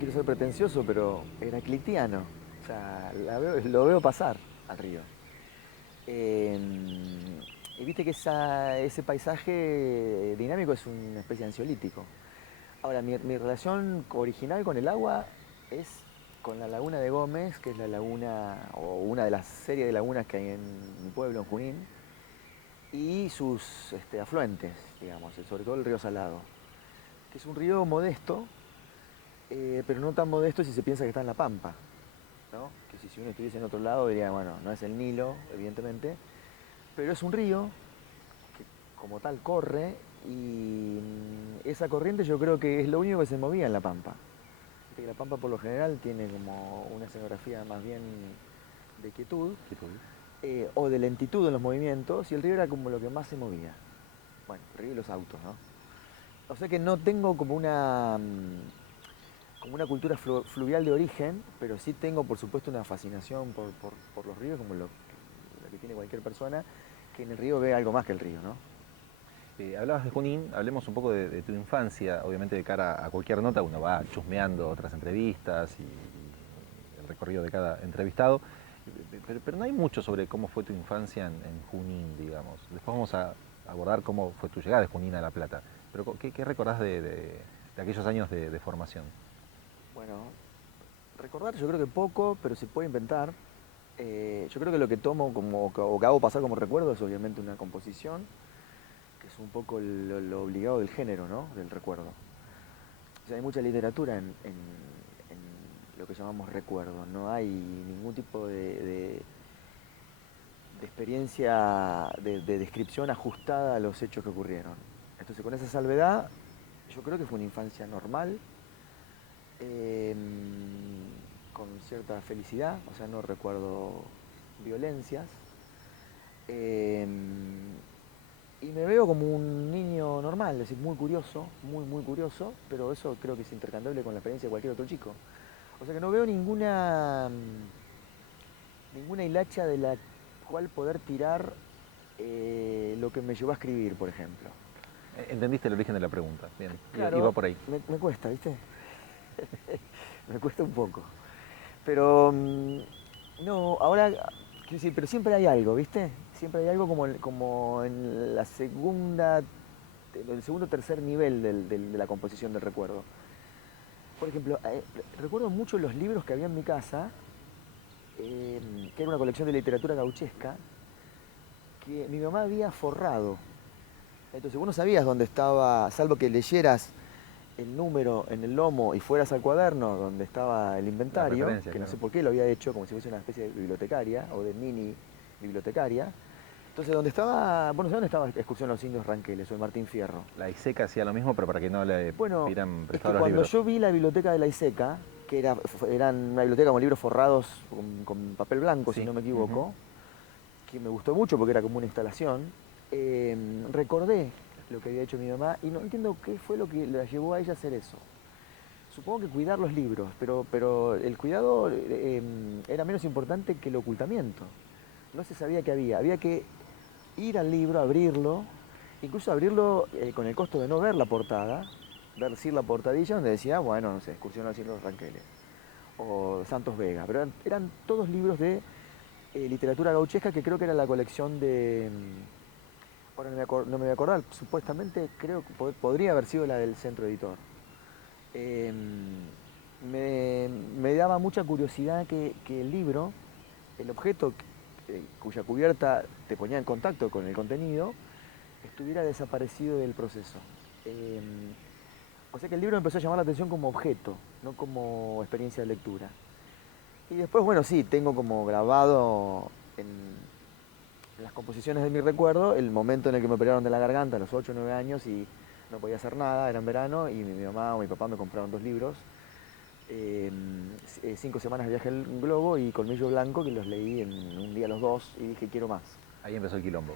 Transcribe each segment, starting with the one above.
quiero ser pretencioso, pero heraclitiano. O sea, lo veo pasar al río. Eh, y viste que ese paisaje dinámico es una especie de ansiolítico. Ahora, mi relación original con el agua es con la laguna de Gómez, que es la laguna, o una de las series de lagunas que hay en mi pueblo, en Junín, y sus afluentes, digamos, sobre todo el río Salado, que es un río modesto, pero no tan modesto si se piensa que está en la Pampa, ¿no? Que si uno estuviese en otro lado diría, bueno, no es el Nilo, evidentemente, pero es un río que como tal corre y esa corriente yo creo que es lo único que se movía en la Pampa. Viste que la Pampa por lo general tiene como una escenografía más bien de quietud o de lentitud en los movimientos y el río era como lo que más se movía. Bueno, el río y los autos, ¿no? O sea que no tengo como una cultura fluvial de origen, pero sí tengo por supuesto una fascinación por los ríos, como lo que tiene cualquier persona, que en el río ve algo más que el río, ¿no? Hablabas de Junín, hablemos un poco de tu infancia, obviamente de cara a cualquier nota uno va chusmeando otras entrevistas y el recorrido de cada entrevistado, pero no hay mucho sobre cómo fue tu infancia en Junín, digamos. Después vamos a abordar cómo fue tu llegada de Junín a La Plata, pero ¿qué recordás de aquellos años de formación? Bueno, recordar yo creo que poco, pero se puede inventar. Yo creo que lo que tomo como, o que hago pasar como recuerdo es obviamente una composición, que es un poco lo obligado del género, ¿no? Del recuerdo. O sea, hay mucha literatura en lo que llamamos recuerdo. No hay ningún tipo de experiencia, de descripción ajustada a los hechos que ocurrieron. Entonces, con esa salvedad, yo creo que fue una infancia normal, eh, con cierta felicidad, o sea, no recuerdo violencias. eh, y me veo como un niño normal, es decir, muy curioso, muy curioso, pero eso creo que es intercambiable con la experiencia de cualquier otro chico. O sea que no veo ninguna hilacha de la cual poder tirar lo que me llevó a escribir, por ejemplo. ¿Entendiste el origen de la pregunta? Bien, iba Claro, por ahí. me cuesta, ¿viste? Me cuesta un poco. Pero no, ahora, quiero decir, pero siempre hay algo, ¿viste? Siempre hay algo como en la el segundo o tercer nivel de la composición del recuerdo. Por ejemplo, recuerdo mucho los libros que había en mi casa, que era una colección de literatura gauchesca, que mi mamá había forrado. Entonces vos no sabías dónde estaba, salvo que leyeras el número en el lomo y fueras al cuaderno donde estaba el La inventario, referencia, que no sé claro. por qué lo había hecho como si fuese una especie de bibliotecaria o de mini bibliotecaria. Entonces, ¿dónde estaba? Bueno, no sé dónde estaba Excursión a los Indios Ranqueles o el Martín Fierro. La ISECA hacía lo mismo, pero para que no le Bueno, pidieran es que prestados los cuando libros. yo vi la biblioteca de la ISECA, que eran una biblioteca con libros forrados con papel blanco, si Sí. no me Ujú. equivoco, que me gustó mucho porque era como una instalación, recordé lo que había hecho mi mamá y no entiendo qué fue lo que la llevó a ella a hacer eso. Supongo que cuidar los libros, pero el cuidado era menos importante que el ocultamiento. No se sabía que había. Había que ir al libro, abrirlo, incluso abrirlo con el costo de no ver la portada, ver sí la portadilla donde decía, bueno, no sé, Excursión a los Ranqueles o Santos Vega, pero eran todos libros de literatura gauchesca que creo que era la colección ahora no me voy a acordar, supuestamente creo que podría haber sido la del centro editor. Eh, me daba mucha curiosidad que el libro, el objeto cuya cubierta te ponía en contacto con el contenido, estuviera desaparecido del proceso. Eh, o sea que el libro empezó a llamar la atención como objeto, no como experiencia de lectura. Y después, bueno, sí, tengo como grabado en las composiciones de mi recuerdo el momento en el que me operaron de la garganta a los 8 o 9 años y no podía hacer nada, era en verano y mi mamá o mi papá me compraron dos libros, 5 semanas de viaje en globo y Colmillo Blanco, que los leí en un día los dos y dije quiero más. Ahí empezó el quilombo.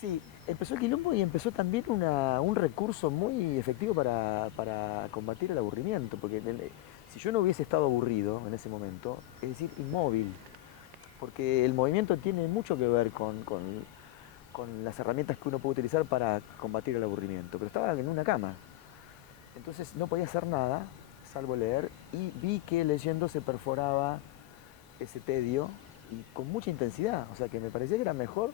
Sí, empezó el quilombo y empezó también un recurso muy efectivo para combatir el aburrimiento, porque si yo no hubiese estado aburrido en ese momento, es decir, inmóvil, porque el movimiento tiene mucho que ver con las herramientas que uno puede utilizar para combatir el aburrimiento, pero estaba en una cama, entonces no podía hacer nada, salvo leer, y vi que leyendo se perforaba ese tedio y con mucha intensidad. O sea que me parecía que era mejor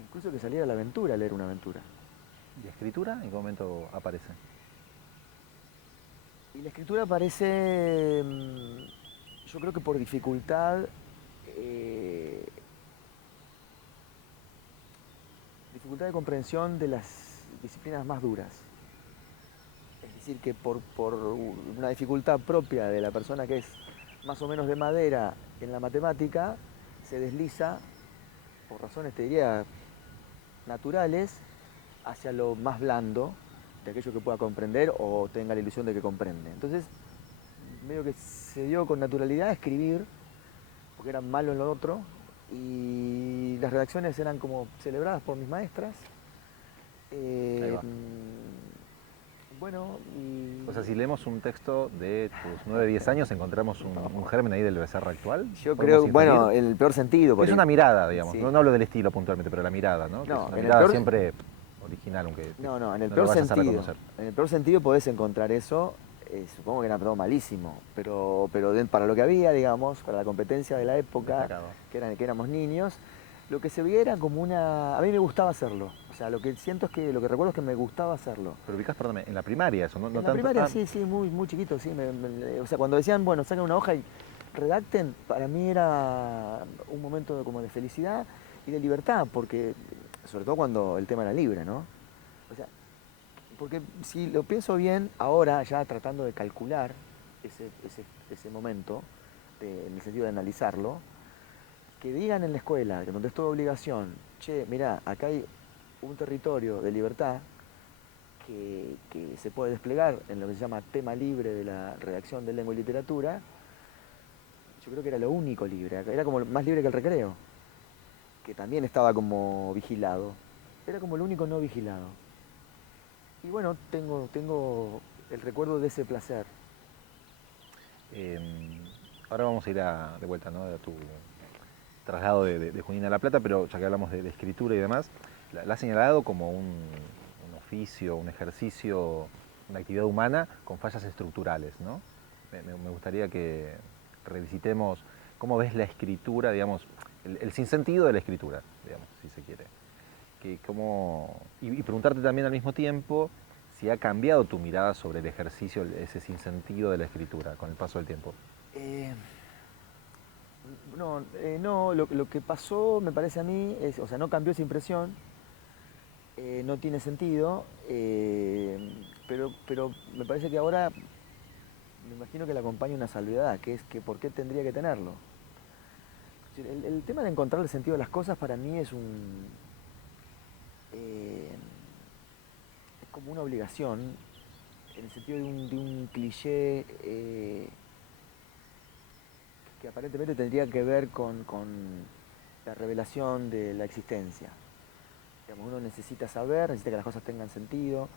incluso que salir a la aventura, leer una aventura. ¿Y la escritura en qué momento aparece? Y la escritura aparece, yo creo que por dificultad, eh, dificultad de comprensión de las disciplinas más duras. Es decir, que por una dificultad propia de la persona que es más o menos de madera en la matemática, se desliza, por razones, te diría, naturales, hacia lo más blando, de aquello que pueda comprender o tenga la ilusión de que comprende. Entonces, medio que se dio con naturalidad a escribir, porque era malo en lo otro, y las redacciones eran como celebradas por mis maestras. Ahí va. Bueno, y O sea, si leemos un texto de tus 9, 10 años, encontramos un germen ahí del Becerra actual. yo ¿Podemos creo, inferir? bueno, en el peor sentido. Es una mirada, digamos. Sí. No, no hablo del estilo puntualmente, pero la mirada, ¿no? Que es No, una en el mirada peor, siempre original, aunque no, en el no lo peor vayas a sentido. reconocer. En el peor sentido podés encontrar eso. Supongo que era todo malísimo, pero para lo que había, digamos, para la competencia de la época, Destacado. que éramos niños, lo que se veía era como una... A mí me gustaba hacerlo. O sea, lo que siento es que, lo que recuerdo es que me gustaba hacerlo. Pero ubicás, perdóname, en la primaria eso, no En la tanto. primaria, sí, sí, muy, muy chiquito, sí. O sea, cuando decían, bueno, saquen una hoja y redacten, para mí era un momento como de felicidad y de libertad, porque, sobre todo cuando el tema era libre, ¿no? O sea, porque si lo pienso bien, ahora ya tratando de calcular ese momento, en el sentido de analizarlo, que digan en la escuela, que donde es toda obligación, che, mirá, acá hay un territorio de libertad que se puede desplegar en lo que se llama tema libre de la redacción de lengua y literatura, yo creo que era lo único libre, era como más libre que el recreo, que también estaba como vigilado, era como lo único no vigilado. Y bueno, tengo el recuerdo de ese placer. Eh, Ahora vamos a ir de vuelta, ¿no? A tu traslado de Junín a La Plata, pero ya que hablamos de escritura y demás, la has señalado como un oficio, un ejercicio, una actividad humana con fallas estructurales, ¿no? Me gustaría que revisitemos cómo ves la escritura, digamos, el sinsentido de la escritura, digamos, si se quiere. Y preguntarte también al mismo tiempo si ha cambiado tu mirada sobre el ejercicio, ese sinsentido de la escritura con el paso del tiempo. Eh, no, lo que pasó, me parece a mí, o sea, no cambió esa impresión, no tiene sentido, pero me parece que ahora me imagino que le acompaña una salvedad, que es que ¿por qué tendría que tenerlo? El tema de encontrar el sentido de las cosas para mí es eh, es como una obligación, en el sentido de un cliché que aparentemente tendría que ver con la revelación de la existencia. Digamos, uno necesita saber, necesita que las cosas tengan sentido,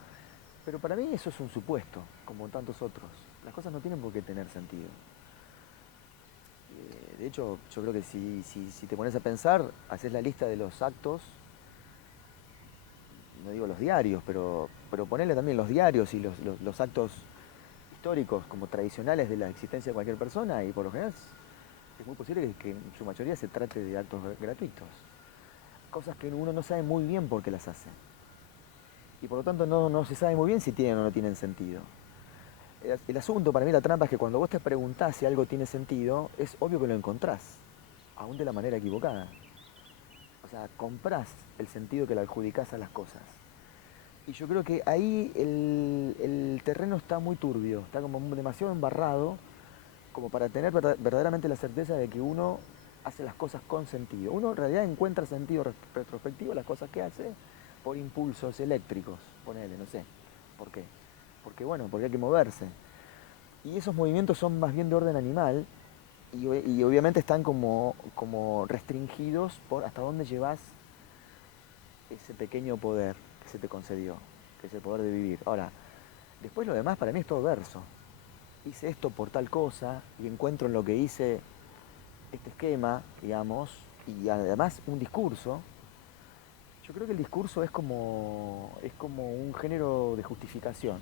pero para mí eso es un supuesto, como tantos otros. Las cosas no tienen por qué tener sentido. De hecho, yo creo que si te pones a pensar, haces la lista de los actos, no digo los diarios, pero ponele también los diarios y los actos históricos como tradicionales de la existencia de cualquier persona, y por lo general es muy posible que en su mayoría se trate de actos gratuitos. Cosas que uno no sabe muy bien por qué las hace. Y por lo tanto no se sabe muy bien si tienen o no tienen sentido. El asunto, para mí la trampa es que cuando vos te preguntás si algo tiene sentido, es obvio que lo encontrás, aún de la manera equivocada. O sea, comprás el sentido que le adjudicás a las cosas. Y yo creo que ahí el terreno está muy turbio, está como demasiado embarrado como para tener verdaderamente la certeza de que uno hace las cosas con sentido. Uno en realidad encuentra sentido retrospectivo a las cosas que hace por impulsos eléctricos, ponele, no sé. ¿Por qué? Porque bueno, porque hay que moverse. Y esos movimientos son más bien de orden animal y obviamente están como restringidos por hasta dónde llevas ese pequeño poder que se te concedió, que es el poder de vivir. Ahora, después lo demás para mí es todo verso. Hice esto por tal cosa y encuentro en lo que hice este esquema, digamos, y además un discurso. Yo creo que el discurso es como un género de justificación.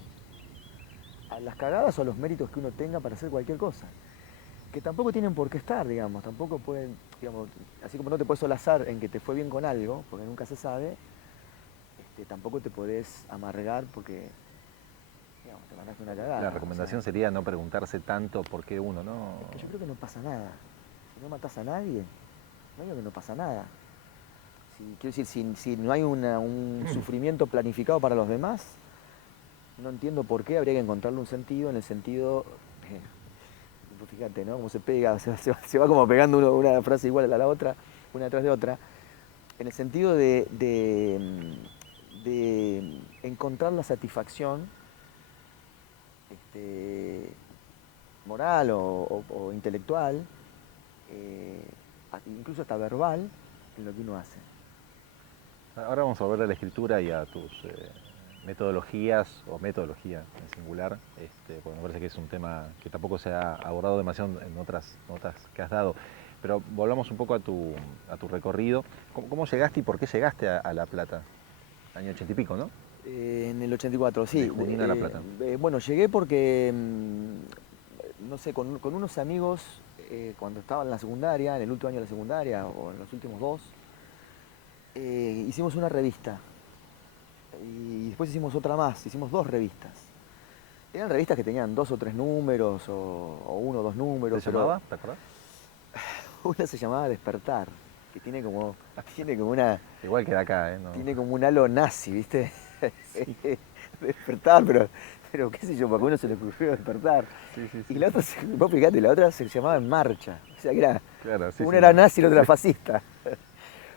a las cagadas o a los méritos que uno tenga para hacer cualquier cosa. Que tampoco tienen por qué estar, digamos, tampoco pueden, digamos, así como no te puedes solazar en que te fue bien con algo, porque nunca se sabe, tampoco te podés amargar porque, digamos, te mandaste una cagada. La recomendación sería no preguntarse tanto por qué uno, ¿no? Es que yo creo que no pasa nada. Si no matás a nadie, no digo que no pasa nada. Quiero decir, si no hay un sufrimiento planificado para los demás, no entiendo por qué habría que encontrarle un sentido, en el sentido, fíjate, ¿no? Como se pega, se va como pegando una frase igual a la otra, una detrás de otra, en el sentido de encontrar la satisfacción moral o intelectual, incluso hasta verbal, en lo que uno hace. Ahora vamos a volver a la escritura y a tus metodologías, o metodología en singular, porque me parece que es un tema que tampoco se ha abordado demasiado en otras notas que has dado. Pero volvamos un poco a tu recorrido. ¿Cómo llegaste y por qué llegaste a La Plata? Año 80 y pico, ¿no? En el 84, sí. De Junín a La Plata. Bueno, llegué porque, no sé, con unos amigos, cuando estaba en la secundaria, en el último año de la secundaria, o en los últimos dos, hicimos una revista. Y después hicimos otra más, hicimos dos revistas. Eran revistas que tenían 2 o 3 números, o 1 o 2 números. ¿Se llamaba? ¿Te acordás? Una se llamaba Despertar, que tiene como una... Igual que de acá, ¿eh? No. Tiene como un halo nazi, ¿viste? Sí. Despertar, pero qué sé yo, porque a uno se le ocurrió despertar. Sí. Y la otra, vos fíjate, la otra se llamaba En Marcha. O sea que era, claro, una era nazi y la otra era fascista.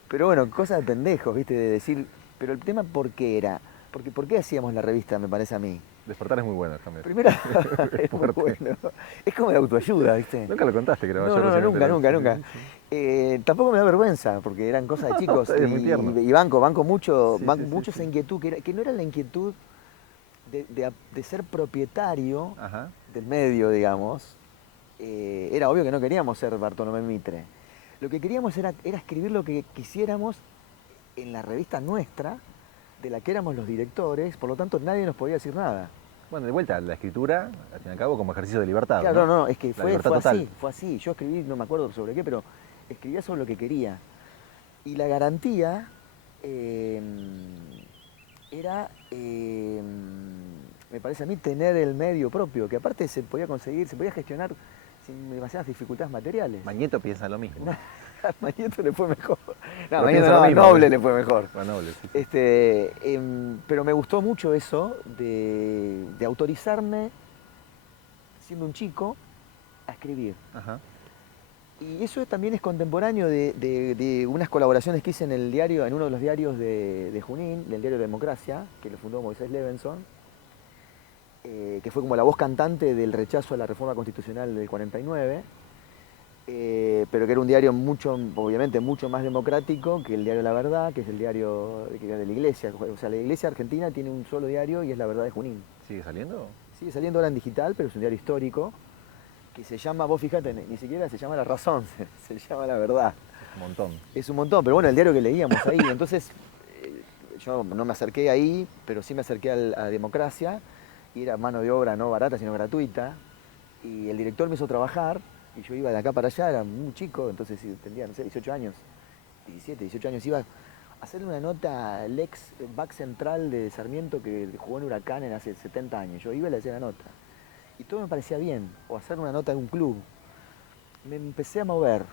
Pero bueno, cosas de pendejos, ¿viste? De decir, pero el tema ¿por qué era? Porque ¿por qué hacíamos la revista, me parece a mí? Despertar es muy bueno también. Primero, es muy bueno. Es como de autoayuda, ¿viste? Nunca lo contaste, creo. No, nunca. Tampoco me da vergüenza, porque eran cosas de chicos. Es muy tierno. Y banco mucho, Sí. esa inquietud, que no era la inquietud de ser propietario del medio, digamos. Era obvio que no queríamos ser Bartolomé Mitre. Lo que queríamos era escribir lo que quisiéramos en la revista nuestra, de la que éramos los directores, por lo tanto nadie nos podía decir nada. Bueno, de vuelta, la escritura, al fin y al cabo, como ejercicio de libertad. Claro, no, es que fue total. así. Yo escribí, no me acuerdo sobre qué, pero escribía sobre lo que quería. Y la garantía era, me parece a mí, tener el medio propio, que aparte se podía conseguir, se podía gestionar sin demasiadas dificultades materiales. Magneto piensa lo mismo. A Magneto le fue mejor. No, Pero Magneto a Noble le fue mejor. A Noble, sí. Pero me gustó mucho eso de autorizarme, siendo un chico, a escribir. Ajá. Y eso también es contemporáneo de unas colaboraciones que hice en el diario, en uno de los diarios de Junín, del diario Democracia, que lo fundó Moisés Levenson, que fue como la voz cantante del rechazo a la reforma constitucional del 49, pero que era un diario obviamente mucho más democrático que el diario La Verdad, que es el diario de la Iglesia. O sea, la Iglesia Argentina tiene un solo diario y es La Verdad de Junín. ¿Sigue saliendo? Sigue saliendo ahora en digital, pero es un diario histórico que se llama, vos fijate, ni siquiera se llama La Razón, se llama La Verdad. Es un montón. Es un montón, pero bueno, el diario que leíamos ahí, entonces yo no me acerqué ahí, pero sí me acerqué a Democracia, y era mano de obra no barata, sino gratuita, y el director me hizo trabajar, y yo iba de acá para allá, era muy chico, entonces tendría, no sé, 18 años, 17, 18 años, iba a hacerle una nota al ex back central de Sarmiento que jugó en Huracán en hace 70 años, yo iba y le hacía la nota. Y todo me parecía bien, o hacer una nota en un club. Me empecé a mover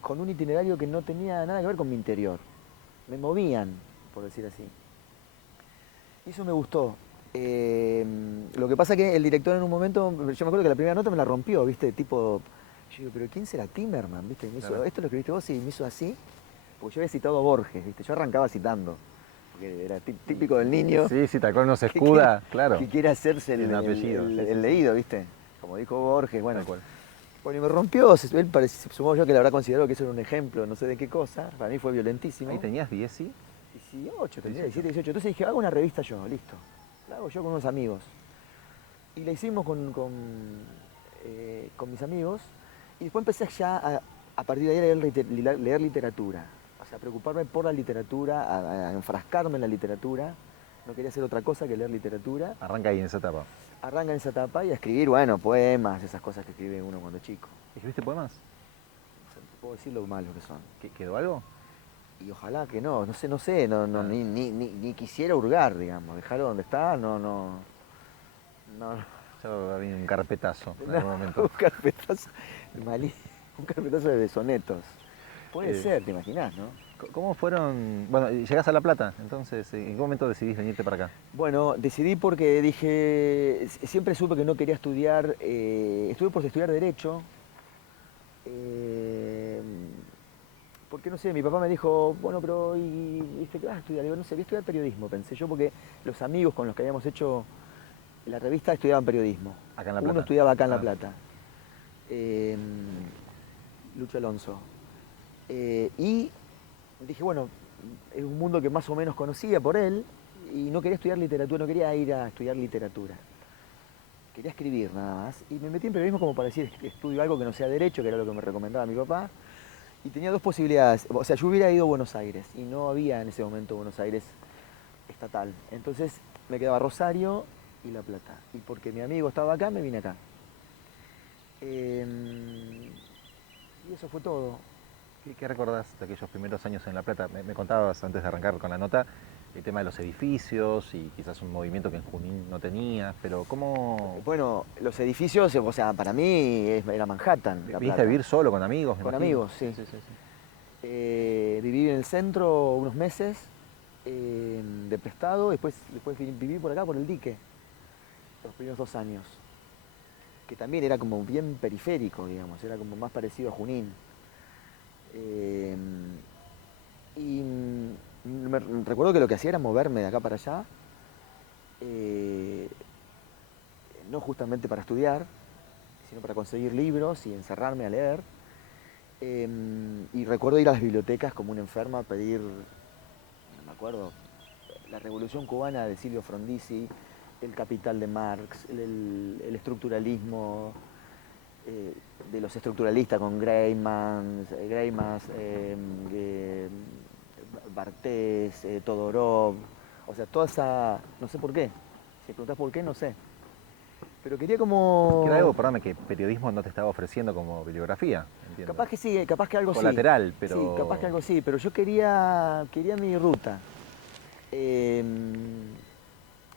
con un itinerario que no tenía nada que ver con mi interior. Me movían, por decir así. Y eso me gustó. Lo que pasa que el director en un momento, yo me acuerdo que la primera nota me la rompió, ¿viste? Tipo, yo digo, ¿pero quién será Timerman? ¿Viste? Me hizo, claro. ¿Esto lo escribiste vos? Y me hizo así. Porque yo había citado a Borges, ¿viste? Yo arrancaba citando. Porque era típico del niño. Sí, tal cual no se escuda, claro. Que quiere hacerse el leído, ¿viste? Como dijo Borges, bueno. Bueno, y me rompió, él supongo yo que le habrá considerado que eso era un ejemplo, no sé de qué cosa. Para mí fue violentísimo. ¿Ahí tenías 10, sí? 18, tenía 17, 18. Entonces dije, hago una revista yo, listo. La hago yo con unos amigos. Y la hicimos con mis amigos. Y después empecé ya a partir de ahí a leer literatura. O sea, a preocuparme por la literatura, a enfrascarme en la literatura. no quería hacer otra cosa que leer literatura. Arranca ahí en esa etapa. Arranca en esa etapa y a escribir, bueno, poemas, esas cosas que escribe uno cuando es chico. ¿Escribiste poemas? O sea, te puedo decir lo malos que son. ¿Quedó algo? Y ojalá que no, no sé, ni quisiera hurgar, digamos, dejarlo donde está, no, Ya va a venir un carpetazo en no, algún momento. un carpetazo, un carpetazo de sonetos. Puede Eh, ser, te imaginás, ¿no? ¿Cómo fueron? Bueno, llegás a La Plata, entonces, ¿en qué momento decidís venirte para acá? Bueno, decidí porque dije, siempre supe que no quería estudiar, estuve por estudiar Derecho, eh, porque no sé, mi papá me dijo, bueno, pero ¿qué vas a estudiar? Digo, no sé, voy a estudiar periodismo, pensé yo, porque los amigos con los que habíamos hecho la revista estudiaban periodismo. Acá en La Uno Plata. estudiaba acá en La Ah, Plata, eh, Lucho Alonso. Y dije, bueno, es un mundo que más o menos conocía por él, y no quería estudiar literatura, no quería ir a estudiar literatura. Quería escribir nada más. Y me metí en periodismo como para decir, estudio algo que no sea derecho, que era lo que me recomendaba mi papá. Y tenía dos posibilidades. O sea, yo hubiera ido a Buenos Aires y no había en ese momento Buenos Aires estatal. Entonces me quedaba Rosario y La Plata. Y porque mi amigo estaba acá, me vine acá. Y eso fue todo. ¿Qué recordás de aquellos primeros años en La Plata? Me contabas antes de arrancar con la nota el tema de los edificios y quizás un movimiento que en Junín no tenía, pero ¿cómo Bueno, los edificios, o sea, para mí era Manhattan, La viniste a Plata. vivir solo con amigos, me Con imagino? amigos, sí. Sí, sí, sí. Viví en el centro unos meses de prestado, después viví por acá, por el dique, los primeros 2 años, que también era como bien periférico, digamos, era como más parecido a Junín. Eh, y recuerdo que lo que hacía era moverme de acá para allá, eh, no justamente para estudiar, sino para conseguir libros y encerrarme a leer. Y recuerdo ir a las bibliotecas como una enferma a pedir, no me acuerdo, la Revolución Cubana de Silvio Frondizi, El Capital de Marx, el estructuralismo de los estructuralistas con Greimas, Bartés, Todorov, o sea, toda esa, no sé por qué, si me preguntás por qué, no sé, pero quería Que era algo, como, perdóname, que periodismo no te estaba ofreciendo como bibliografía, entiendo. capaz que sí, capaz que algo sí, Colateral, sí, capaz que pero algo sí, pero yo quería mi ruta. Eh,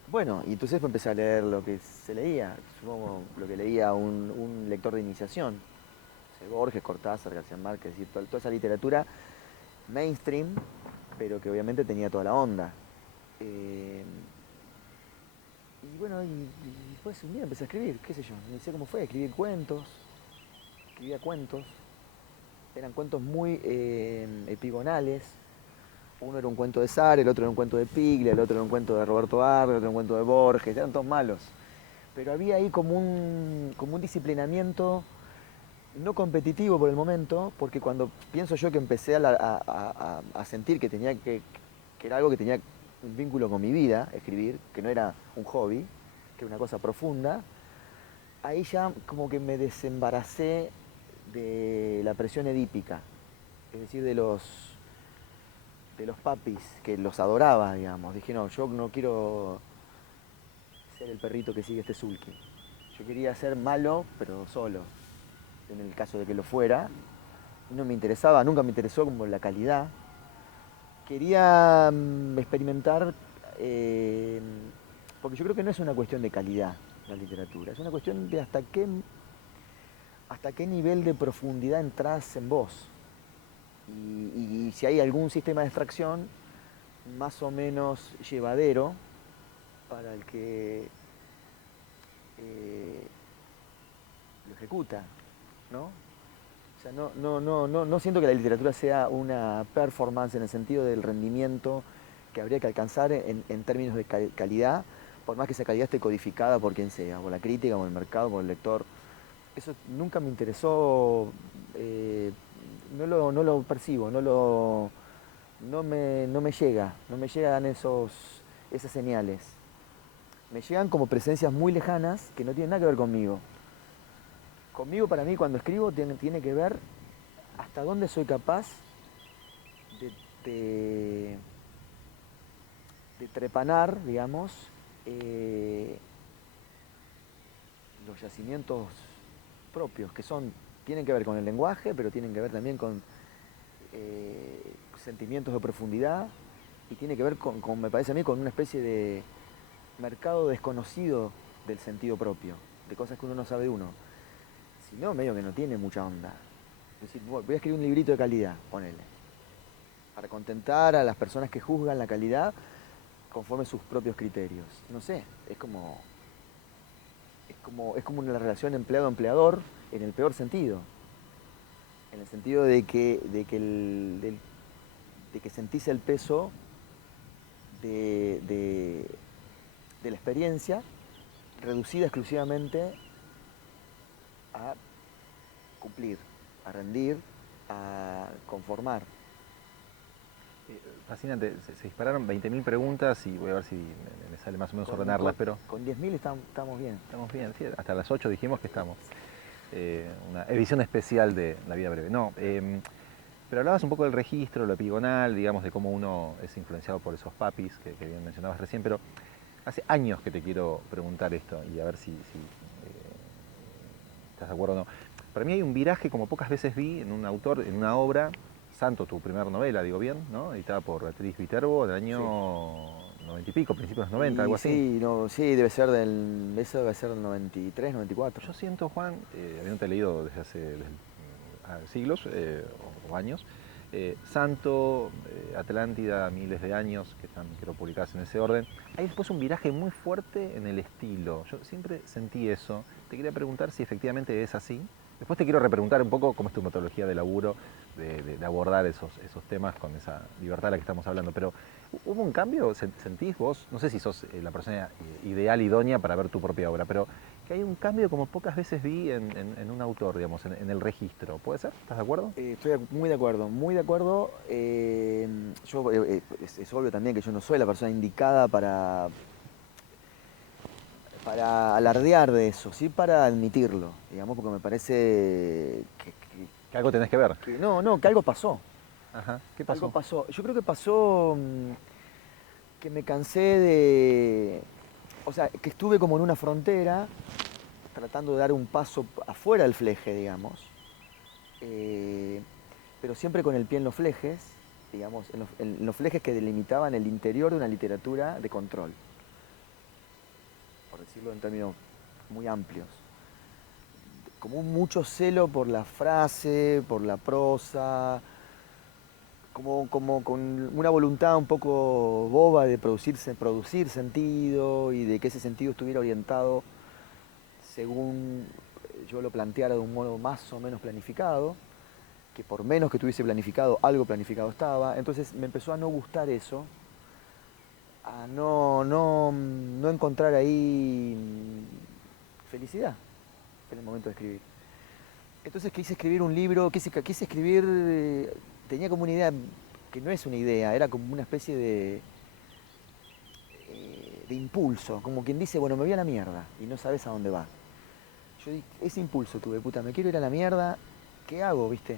bueno, y entonces empecé a leer lo que se leía, supongo lo que leía un lector de iniciación. O sea, Borges, Cortázar, García Márquez, y toda esa literatura mainstream, pero que obviamente tenía toda la onda. Eh, y bueno, y después un día empecé a escribir, qué sé yo, ni sé cómo fue, escribía cuentos, eran cuentos muy epigonales. Uno era un cuento de Sartre, el otro era un cuento de Piglia, el otro era un cuento de Roberto Arlt, el otro era un cuento de Borges, eran todos malos. Pero había ahí como un disciplinamiento no competitivo por el momento, porque cuando pienso yo que empecé a sentir que era algo que tenía un vínculo con mi vida, escribir, que no era un hobby, que era una cosa profunda, ahí ya como que me desembaracé de la presión edípica, es decir, de los papis, que los adoraba, digamos. Dije, no, yo no quiero ser el perrito que sigue este sulky. Yo quería ser malo, pero solo, en el caso de que lo fuera. No me interesaba, nunca me interesó como la calidad. Quería experimentar, porque yo creo que no es una cuestión de calidad la literatura, es una cuestión de hasta qué nivel de profundidad entras en vos. Y si hay algún sistema de extracción más o menos llevadero para el que eh, lo ejecuta, ¿no? O sea, no siento que la literatura sea una performance en el sentido del rendimiento que habría que alcanzar en términos de calidad, por más que esa calidad esté codificada por quien sea, por la crítica, por el mercado, por el lector. Eso nunca me interesó, no lo percibo, no me llegan esas señales. Me llegan como presencias muy lejanas que no tienen nada que ver conmigo. Conmigo, para mí, cuando escribo, tiene que ver hasta dónde soy capaz de, de- de trepanar, digamos, los yacimientos propios, que tienen que ver con el lenguaje, pero tienen que ver también con sentimientos de profundidad y tiene que ver me parece a mí, con una especie de mercado desconocido del sentido propio, de cosas que uno no sabe de uno. Si no, medio que no tiene mucha onda. Es decir, voy a escribir un librito de calidad, ponele, para contentar a las personas que juzgan la calidad conforme sus propios criterios. No sé, es como una relación empleado-empleador en el peor sentido. En el sentido de que sentís el peso de la experiencia reducida exclusivamente a cumplir, a rendir, a conformar. Fascinante, se dispararon 20.000 preguntas y voy a ver si me sale más o menos ordenarlas, pero... Con 10.000 estamos bien. Estamos bien, sí, hasta las 8 dijimos que estamos. Una edición especial de La Vida Breve. No, pero hablabas un poco del registro, lo epigonal, digamos, de cómo uno es influenciado por esos papis que bien mencionabas recién, pero hace años que te quiero preguntar esto y a ver si estás de acuerdo o no. Para mí hay un viraje como pocas veces vi en un autor, en una obra, Santo, tu primera novela, digo bien, ¿no? Editada por Beatriz Viterbo del año 90 y pico, principios de los 90, algo así. Sí, no, sí, eso debe ser del 93, 94. Yo siento, Juan, habiéndote leído desde hace siglos o años, Santo, Atlántida, miles de años, que están, quiero publicarse en ese orden. Hay después un viraje muy fuerte en el estilo. Yo siempre sentí eso. Te quería preguntar si efectivamente es así. Después te quiero repreguntar un poco cómo es tu metodología de laburo, de abordar esos temas con esa libertad de la que estamos hablando. Pero, ¿hubo un cambio? ¿Sentís vos? No sé si sos la persona ideal, idónea para ver tu propia obra, pero que hay un cambio como pocas veces vi en un autor, digamos, en el registro. ¿Puede ser? ¿Estás de acuerdo? Estoy muy de acuerdo, muy de acuerdo. Es obvio también que yo no soy la persona indicada para alardear de eso, sí para admitirlo, digamos, porque me parece Que algo tenés que ver. que algo pasó. Ajá. ¿Qué pasó? Algo pasó. Yo creo que pasó que me cansé de... O sea, que estuve como en una frontera tratando de dar un paso afuera del fleje, digamos, pero siempre con el pie en los flejes, digamos, en los flejes que delimitaban el interior de una literatura de control, por decirlo en términos muy amplios. Como mucho celo por la frase, por la prosa, como con una voluntad un poco boba de producir sentido y de que ese sentido estuviera orientado según yo lo planteara de un modo más o menos planificado, que por menos que tuviese planificado, algo planificado estaba. Entonces me empezó a no gustar eso, a no encontrar ahí felicidad en el momento de escribir. Entonces quise escribir un libro, quise escribir, tenía como una idea, que no es una idea, era como una especie de impulso, como quien dice, bueno, me voy a la mierda y no sabes a dónde va. Yo dije, ese impulso tuve, puta, me quiero ir a la mierda, ¿qué hago, viste?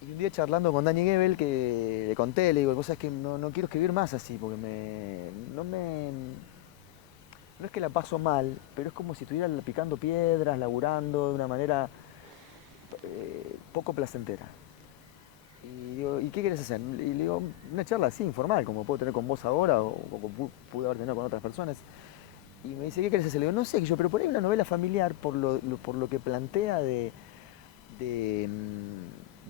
Y un día charlando con Dani Gebel, que le conté, le digo, vos sabés que no quiero escribir más así, porque no es que la paso mal, pero es como si estuviera picando piedras, laburando de una manera poco placentera. Y digo, ¿y qué querés hacer? Y le digo, una charla así, informal, como puedo tener con vos ahora, o como pude haber tenido con otras personas. Y me dice, ¿qué querés hacer? Le digo, no sé, pero por ahí una novela familiar, por lo que plantea de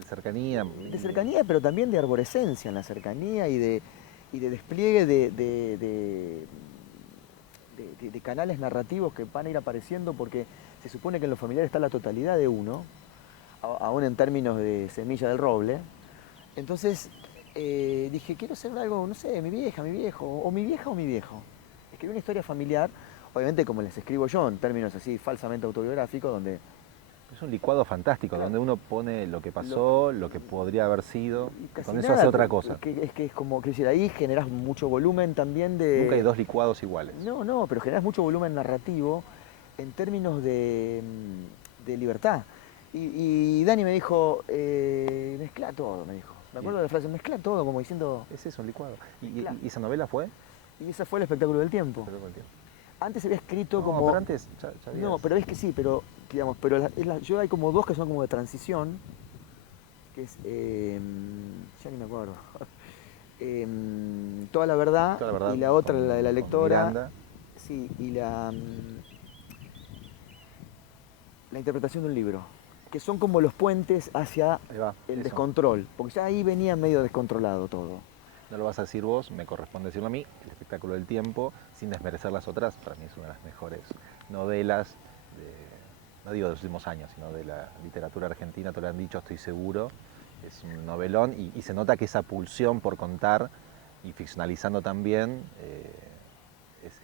cercanía. De cercanía, pero también de arborescencia en la cercanía y de despliegue de canales narrativos que van a ir apareciendo, porque se supone que en lo familiar está la totalidad de uno, aún en términos de semilla del roble. Entonces dije, quiero hacer algo, no sé, mi vieja, mi viejo, o mi vieja o mi viejo. Escribí una historia familiar, obviamente como les escribo yo, en términos así falsamente autobiográficos, donde... Es un licuado fantástico, claro, donde uno pone lo que pasó, lo que podría haber sido, y con eso nada, hace otra cosa. Es como, quiero decir, ahí generás mucho volumen también de... Nunca hay dos licuados iguales. No, pero generás mucho volumen narrativo en términos de libertad. Y Dani me dijo, mezcla todo, me dijo. Me acuerdo de la frase, mezcla todo, como diciendo... Es eso, un licuado. Mezcla. ¿Y esa novela fue? Y ese fue El espectáculo del tiempo. Pero con el tiempo. Antes había escrito No, como... pero antes ya habías... No, pero es que sí, pero, digamos, pero yo hay como dos que son como de transición, que es, ya ni me acuerdo, Toda la verdad, Toda la verdad, y la otra, con- la de la con lectora, Miranda. sí, y la interpretación de un libro, que son como los puentes hacia Ahí va, el eso. descontrol, porque ya ahí venía medio descontrolado todo. No lo vas a decir vos, me corresponde decirlo a mí. El espectáculo del tiempo, sin desmerecer las otras, para mí es una de las mejores novelas, no digo de los últimos años, sino de la literatura argentina, te lo han dicho, estoy seguro. Es un novelón y se nota que esa pulsión por contar y ficcionalizando también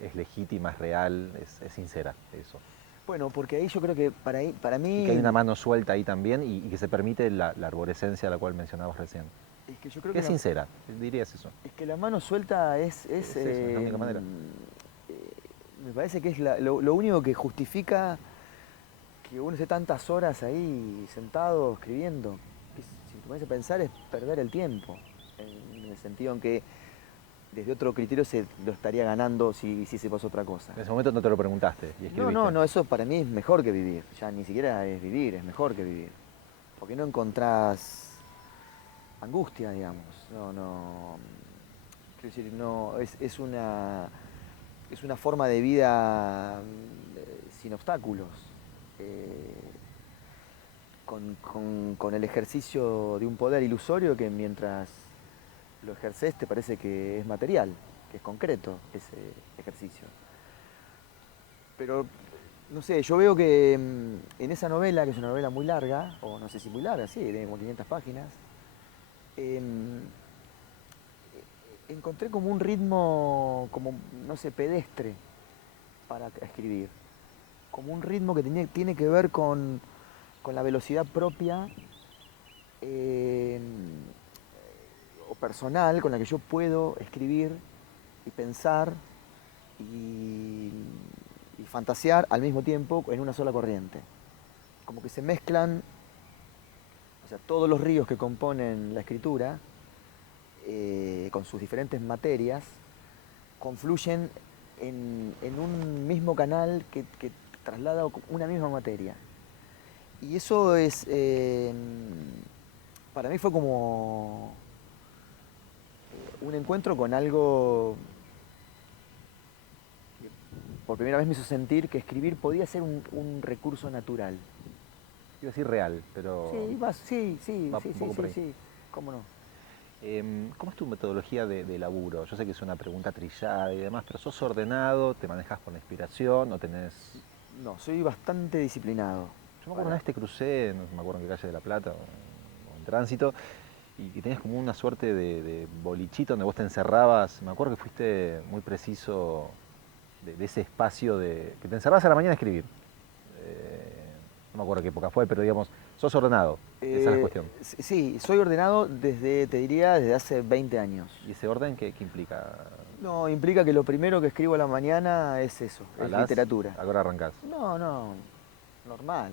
es legítima, es real, es sincera, eso. Bueno, porque ahí yo creo que para mí... Y que hay una mano suelta ahí también y que se permite la arborescencia a la cual mencionabas recién. Es que yo creo Que que es sincera, dirías eso. es que la mano suelta Es eso, es la única manera. Me parece que es lo único que justifica que uno esté tantas horas ahí sentado escribiendo. Que si te pones a pensar es perder el tiempo, en el sentido en que desde otro criterio se lo estaría ganando si hiciese otra cosa. En ese momento no te lo preguntaste y escribiste. No, eso para mí es mejor que vivir. Ya ni siquiera es vivir, es mejor que vivir. Porque no encontrás angustia, digamos. Quiero decir, no, es una forma de vida sin obstáculos. eh, con el ejercicio de un poder ilusorio que mientras lo ejerces te parece que es material, que es concreto ese ejercicio. Pero, no sé, yo veo que en esa novela, que es una novela muy larga, o no sé si muy larga, sí, tiene como 500 páginas, em, encontré como un ritmo, como, no sé, pedestre para escribir. Como un ritmo que tiene que ver con la velocidad propia eh, o personal con la que yo puedo escribir y pensar y, y fantasear al mismo tiempo en una sola corriente. Como que se mezclan, o sea, todos los ríos que componen la escritura, con sus diferentes materias, confluyen en un mismo canal que traslada una misma materia. Y eso es, para mí fue como un encuentro con algo que por primera vez me hizo sentir que escribir podía ser un recurso natural. Iba a decir real, pero Sí, sí, va un poco por ahí. sí, cómo no. ¿Cómo es tu metodología de laburo? Yo sé que es una pregunta trillada y demás, pero ¿sos ordenado? ¿Te manejas por la inspiración o tenés...? No, soy bastante disciplinado. Yo me acuerdo una vez te crucé, no me acuerdo en qué calle de La Plata o en tránsito, y tenías como una suerte de bolichito donde vos te encerrabas. Me acuerdo que fuiste muy preciso de ese espacio que te encerrabas a la mañana a escribir. No me acuerdo qué época fue, pero digamos, sos ordenado. Esa es la cuestión. Sí, soy ordenado desde, te diría, desde hace 20 años. ¿Y ese orden qué implica? No, implica que lo primero que escribo a la mañana es eso, es literatura. Ahora arrancás. No, normal,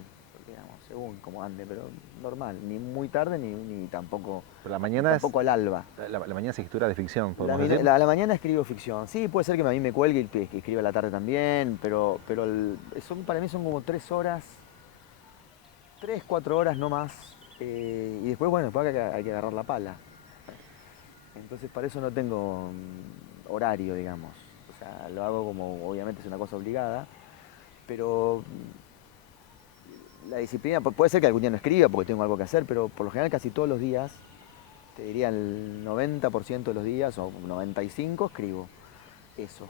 digamos, según como ande, pero normal, ni muy tarde ni tampoco, Pero la mañana tampoco al alba. La mañana es escritura de ficción, La, podemos decir. la mañana escribo ficción. Sí, puede ser que a mí me cuelgue y que escriba a la tarde también, pero para mí son como 3 horas, 3, 4 horas no más. Y después, bueno, después hay que agarrar la pala. Entonces, para eso no tengo horario, digamos. O sea, lo hago como, obviamente es una cosa obligada, pero la disciplina, puede ser que algún día no escriba porque tengo algo que hacer, pero por lo general casi todos los días, te diría el 90% de los días, o 95, escribo eso.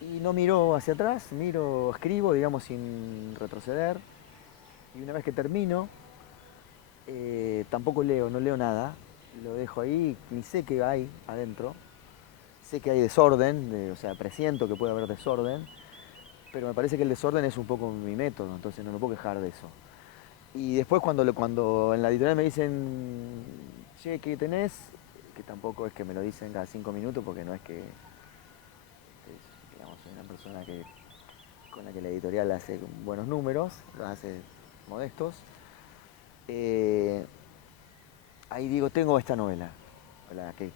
Y no miro hacia atrás, escribo, digamos, sin retroceder. Y una vez que termino, tampoco leo, no leo nada. Lo dejo ahí, ni sé qué hay adentro. Sé que hay desorden, o sea, presiento que puede haber desorden, pero me parece que el desorden es un poco mi método, entonces no me puedo quejar de eso. Y después cuando en la editorial me dicen, che, ¿qué tenés? Que tampoco es que me lo dicen cada 5 minutos, porque no es que, digamos, soy una persona con la que la editorial hace buenos números, los hace modestos. eh, ahí digo, tengo esta novela,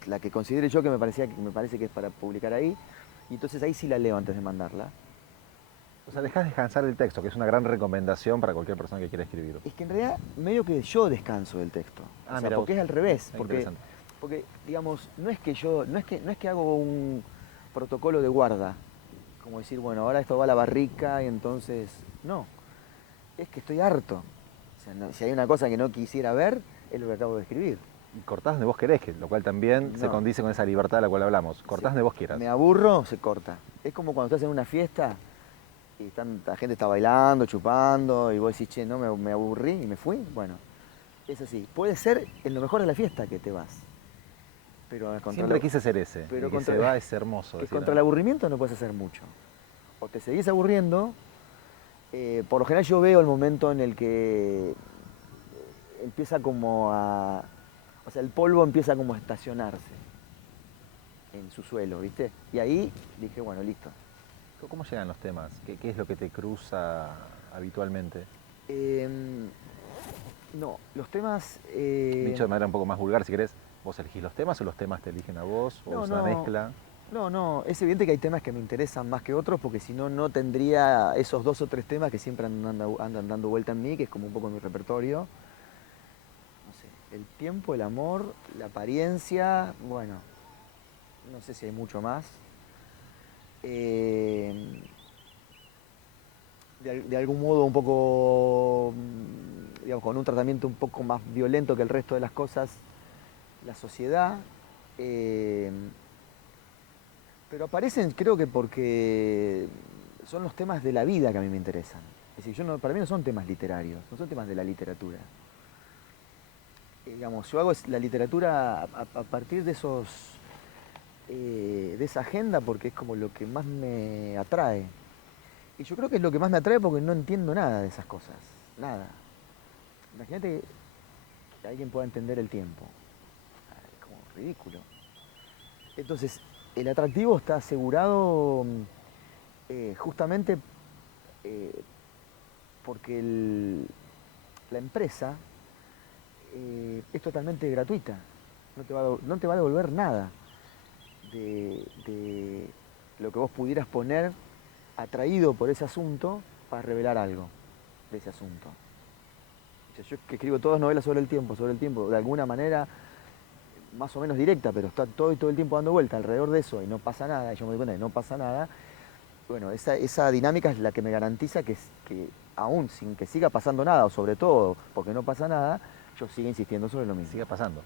la que considere yo que me parece que es para publicar ahí, y entonces ahí sí la leo antes de mandarla. O sea, dejás descansar el texto, que es una gran recomendación para cualquier persona que quiera escribir. Es que en realidad medio que yo descanso del texto, Ah, o sea, mira porque vos. es al revés, Ah, interesante. porque digamos, no es que hago un protocolo de guarda, como decir, bueno, ahora esto va a la barrica y entonces, no, es que estoy harto. O sea, si hay una cosa que no quisiera ver, es lo que acabo de escribir. Y cortás donde vos querés, lo cual también se No, condice con esa libertad de la cual hablamos. Cortás donde vos quieras. me aburro, se corta. Es como cuando estás en una fiesta y la gente está bailando, chupando, y vos decís, che, no, me aburrí y me fui. Bueno, es así. Puede ser en lo mejor de la fiesta que te vas. Pero Siempre quise ser ese. pero El que contra, se va es hermoso. que Decir, contra el aburrimiento no puedes hacer mucho. O te seguís aburriendo. Por lo general yo veo el momento en el que empieza como a... O sea, el polvo empieza como a estacionarse en su suelo, ¿viste? Y ahí dije, bueno, listo. ¿Cómo llegan los temas? ¿Qué es lo que te cruza habitualmente? Em, no, los temas... Dicho de manera un poco más vulgar, si querés, ¿vos elegís los temas o los temas te eligen a vos? ¿O no, es una no, mezcla? no, es evidente que hay temas que me interesan más que otros porque si no, no tendría esos 2 o 3 temas que siempre andan dando vuelta en mí, que es como un poco mi repertorio. No sé, el tiempo, el amor, la apariencia, bueno, no sé si hay mucho más. Eh, de algún modo un poco, digamos, con un tratamiento un poco más violento que el resto de las cosas, la sociedad. eh, pero aparecen creo que porque son los temas de la vida que a mí me interesan. Es decir, para mí no son temas literarios, no son temas de la literatura. Digamos, yo hago la literatura a partir de de esa agenda porque es como lo que más me atrae. Y yo creo que es lo que más me atrae porque no entiendo nada de esas cosas. Nada. Imagínate que alguien pueda entender el tiempo. Es como ridículo. Entonces, el atractivo está asegurado justamente eh, porque la empresa es totalmente gratuita. No te va a devolver nada de lo que vos pudieras poner atraído por ese asunto para revelar algo de ese asunto. O sea, yo que escribo todas novelas sobre el tiempo, de alguna manera más o menos directa, pero está todo el tiempo dando vuelta alrededor de eso y no pasa nada, y yo me doy cuenta que no pasa nada. Bueno, esa dinámica es la que me garantiza que aún sin que siga pasando nada, o sobre todo porque no pasa nada, yo siga insistiendo sobre lo mismo. Siga pasando.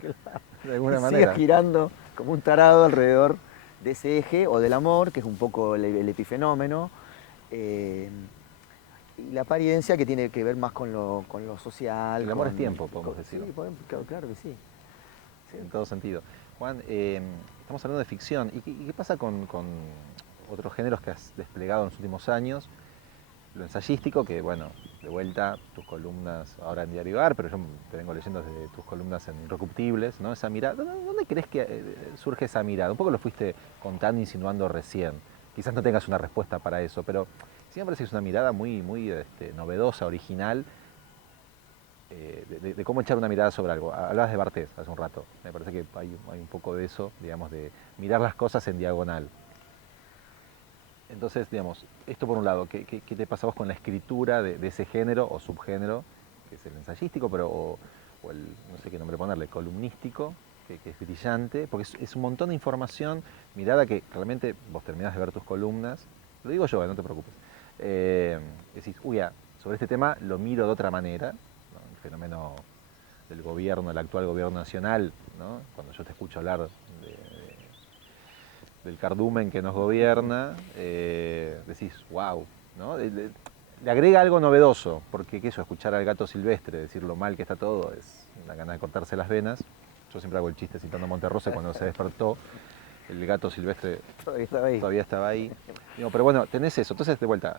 Claro, De alguna y manera. siga girando como un tarado alrededor de ese eje o del amor, que es un poco el epifenómeno, eh, y la apariencia que tiene que ver más con lo social. El amor es tiempo, podemos decir. Sí, claro que sí. Sí. En todo sentido. Juan, estamos hablando de ficción. ¿Y qué pasa con otros géneros que has desplegado en los últimos años? Lo ensayístico, que bueno, de vuelta, tus columnas ahora en Diario Ar, pero yo te vengo leyendo desde tus columnas en Irrecuptibles, ¿no? Esa mirada, ¿dónde crees que surge esa mirada? Un poco lo fuiste contando, insinuando recién. Quizás no tengas una respuesta para eso, pero sí me parece que es una mirada muy, muy novedosa, original, de cómo echar una mirada sobre algo. Hablabas de Bartés hace un rato. Me parece que hay un poco de eso, digamos, de mirar las cosas en diagonal. Entonces, digamos, esto por un lado, ¿qué te pasa a vos con la escritura de ese género o subgénero, que es el ensayístico, pero, o el, no sé qué nombre ponerle, columnístico, que es brillante, porque es un montón de información, mirada que realmente vos terminás de ver tus columnas, lo digo yo, no te preocupes, decís, uy, sobre este tema lo miro de otra manera, ¿no? El fenómeno del gobierno, el actual gobierno nacional, ¿no? Cuando yo te escucho hablar del cardumen que nos gobierna, decís, wow, ¿no? Le agrega algo novedoso, porque qué eso, escuchar al gato silvestre decir lo mal que está todo, es una gana de cortarse las venas. Yo siempre hago el chiste citando a Monterrosa cuando se despertó, el gato silvestre todavía estaba ahí. Digo, pero bueno, tenés eso. Entonces, de vuelta,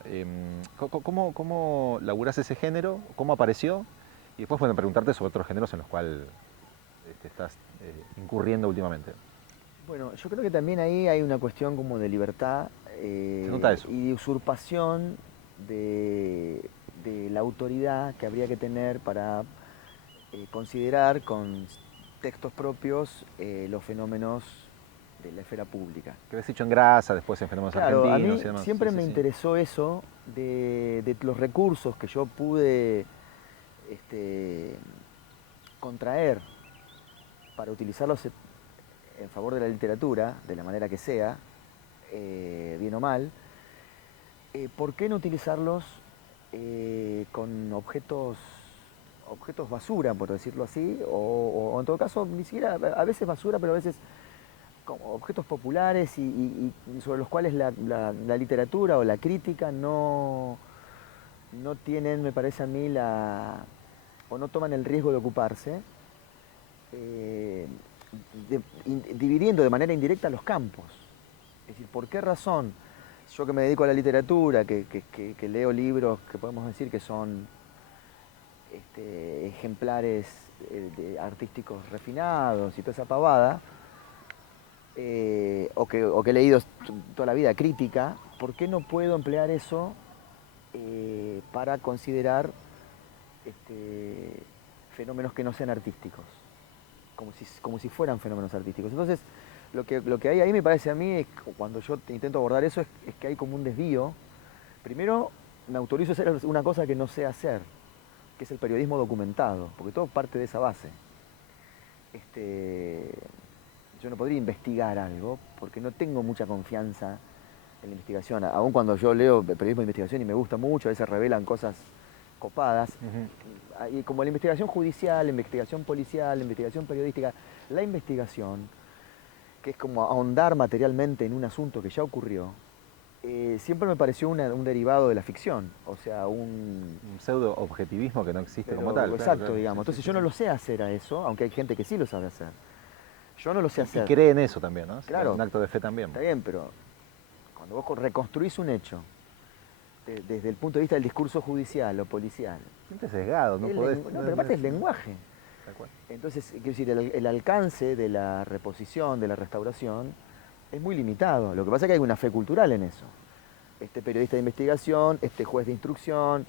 ¿cómo laburás ese género? ¿Cómo apareció? Y después, bueno, preguntarte sobre otros géneros en los cuales estás incurriendo últimamente. Bueno, yo creo que también ahí hay una cuestión como de libertad Se nota eso. y de usurpación de de la autoridad que habría que tener para considerar con textos propios los fenómenos de la esfera pública. Que habéis dicho en Grasa, después en Fenómenos Claro, a Argentinos mí y demás. siempre Sí, me sí, sí. interesó eso de los recursos que yo pude contraer para utilizarlos en favor de la literatura, de la manera que sea, bien o mal. ¿Por qué no utilizarlos con objetos basura, por decirlo así? O en todo caso, ni siquiera, a veces basura, pero a veces como objetos populares y sobre los cuales la literatura o la crítica no tienen, me parece a mí, o no toman el riesgo de ocuparse, eh, dividiendo de manera indirecta los campos. Es decir, ¿por qué razón yo que me dedico a la literatura, que leo libros que podemos decir que son ejemplares artísticos refinados y toda esa pavada, o que he leído toda la vida crítica, ¿por qué no puedo emplear eso para considerar fenómenos que no sean artísticos? Como si fueran fenómenos artísticos. Entonces, lo que hay ahí me parece a mí, cuando yo intento abordar eso, es que hay como un desvío. Primero, me autorizo a hacer una cosa que no sé hacer, que es el periodismo documentado, porque todo parte de esa base. Yo no podría investigar algo, porque no tengo mucha confianza en la investigación. Aun cuando yo leo periodismo de investigación y me gusta mucho, a veces revelan cosas copadas. Y como la investigación judicial, la investigación policial, la investigación periodística, la investigación, que es como ahondar materialmente en un asunto que ya ocurrió, siempre me pareció un derivado de la ficción, o sea, Un pseudo objetivismo que no existe pero como tal. exacto, Claro. digamos. Sí, Entonces sí, yo sí, no sí. lo sé hacer a eso, aunque hay gente que sí lo sabe hacer. Yo no lo sé Y hacer. cree en eso también, ¿no? Claro, Un acto de fe también. está bien, pero cuando vos reconstruís un hecho desde el punto de vista del discurso judicial o policial, Siempre sesgado, no podés. no, pero aparte es lenguaje. Tal cual. Entonces, quiero decir, el alcance de la reposición, de la restauración, es muy limitado. Lo que pasa es que hay una fe cultural en eso. Este periodista de investigación, este juez de instrucción,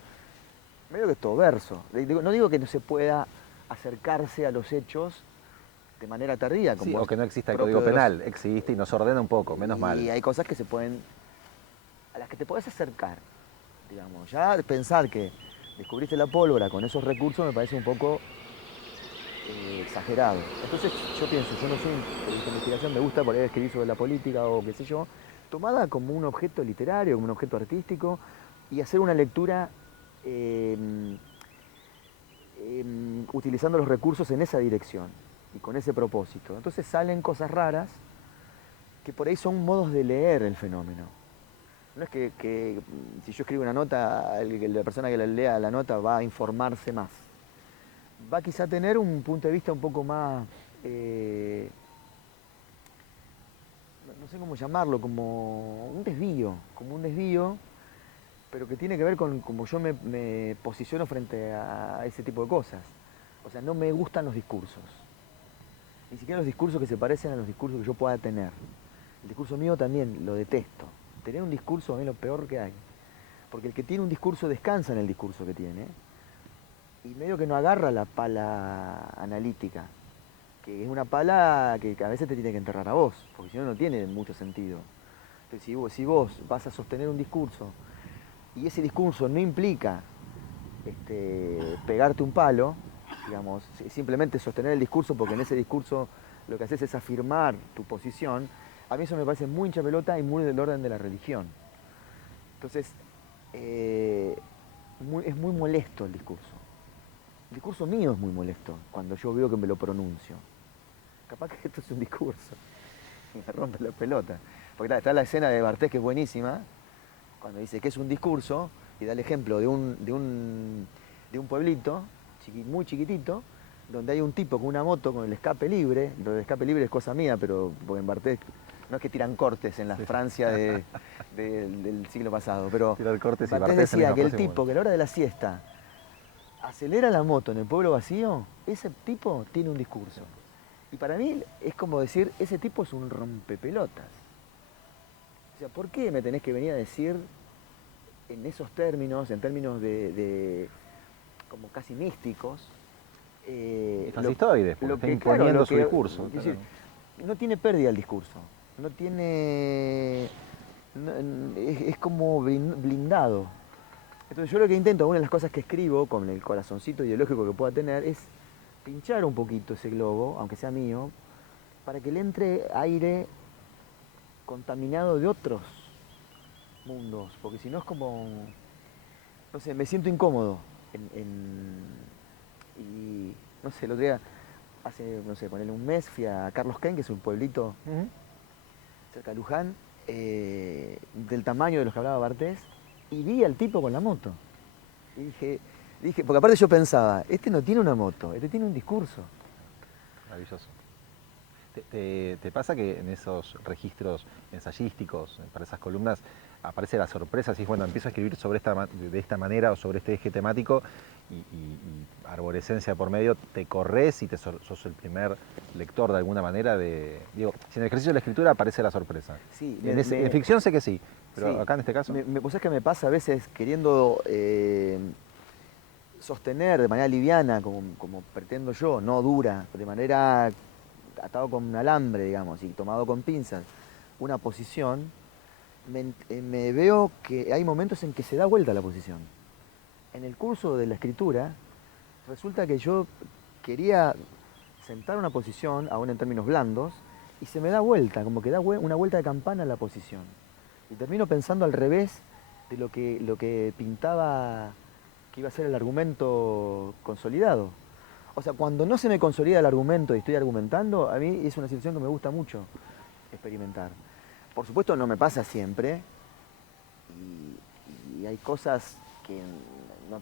medio que es todo verso. No digo que no se pueda acercarse a los hechos de manera tardía, Sí, como o es que no exista el propio Código de los... Penal, existe y nos ordena un poco, menos mal. Y hay cosas que se pueden... a las que te podés acercar, digamos. Ya pensar que descubriste la pólvora con esos recursos me parece un poco exagerado. Entonces yo pienso, yo no soy un periodista de investigación, me gusta por ahí escribir sobre la política o qué sé yo, tomada como un objeto literario, como un objeto artístico, y hacer una lectura eh, utilizando los recursos en esa dirección y con ese propósito. Entonces salen cosas raras que por ahí son modos de leer el fenómeno. No es que si yo escribo una nota, la persona que la lea la nota va a informarse más. Va quizá a tener un punto de vista un poco más, no sé cómo llamarlo, como un desvío, pero que tiene que ver con cómo yo me posiciono frente a ese tipo de cosas. O sea, no me gustan los discursos, ni siquiera los discursos que se parecen a los discursos que yo pueda tener. El discurso mío también lo detesto. Tener un discurso a mí es lo peor que hay. Porque el que tiene un discurso descansa en el discurso que tiene y medio que no agarra la pala analítica, que es una pala que a veces te tiene que enterrar a vos, porque si no, no tiene mucho sentido. Entonces, si vos vas a sostener un discurso y ese discurso no implica pegarte un palo, digamos, simplemente sostener el discurso porque en ese discurso lo que haces es afirmar tu posición, a mí eso me parece muy hincha pelota y muy del orden de la religión. Entonces, es muy molesto el discurso. El discurso mío es muy molesto cuando yo veo que me lo pronuncio. Capaz que esto es un discurso y me rompe la pelota. Porque está la escena de Bartés que es buenísima, cuando dice que es un discurso y da el ejemplo de un pueblito muy chiquitito, donde hay un tipo con una moto con el escape libre. Lo del escape libre es cosa mía, pero porque en Bartés no es que tiran cortes en la Francia del siglo pasado, pero Tirar cortes y Bartés Bartés en la decía misma que el frase, tipo bueno. que a la hora de la siesta acelera la moto en el pueblo vacío, ese tipo tiene un discurso. Y para mí es como decir, ese tipo es un rompepelotas. O sea, ¿por qué me tenés que venir a decir en esos términos, en términos de como casi místicos, Fascistoides, porque está imponiendo su discurso. Es decir, no tiene pérdida el discurso, no tiene... es como blindado. Entonces yo lo que intento, una de las cosas que escribo con el corazoncito ideológico que pueda tener, es pinchar un poquito ese globo, aunque sea mío, para que le entre aire contaminado de otros mundos, porque si no es como, no sé, me siento incómodo y no sé, el otro día, hace, no sé, ponerle un mes, fui a Carlos Ken, que es un pueblito cerca de Luján, del tamaño de los que hablaba Bartés, y vi al tipo con la moto. Y dije, porque aparte yo pensaba, este no tiene una moto, este tiene un discurso. Maravilloso. ¿Te pasa que en esos registros ensayísticos, para esas columnas, aparece la sorpresa? Si bueno, empiezo a escribir de esta manera o sobre este eje temático y arborescencia por medio, te corres y sos el primer lector de alguna manera digo, si en el ejercicio de la escritura aparece la sorpresa. Sí, En ficción sé que sí, pero sí, acá en este caso... Pues es que me pasa a veces queriendo sostener de manera liviana, como pretendo yo, no dura, de manera atado con un alambre, digamos, y tomado con pinzas, una posición, me veo que hay momentos en que se da vuelta la posición. En el curso de la escritura, resulta que yo quería sentar una posición, aún en términos blandos, y se me da vuelta, como que da una vuelta de campana a la posición. Y termino pensando al revés de lo que pintaba que iba a ser el argumento consolidado. O sea, cuando no se me consolida el argumento y estoy argumentando, a mí es una situación que me gusta mucho experimentar. Por supuesto no me pasa siempre y hay cosas que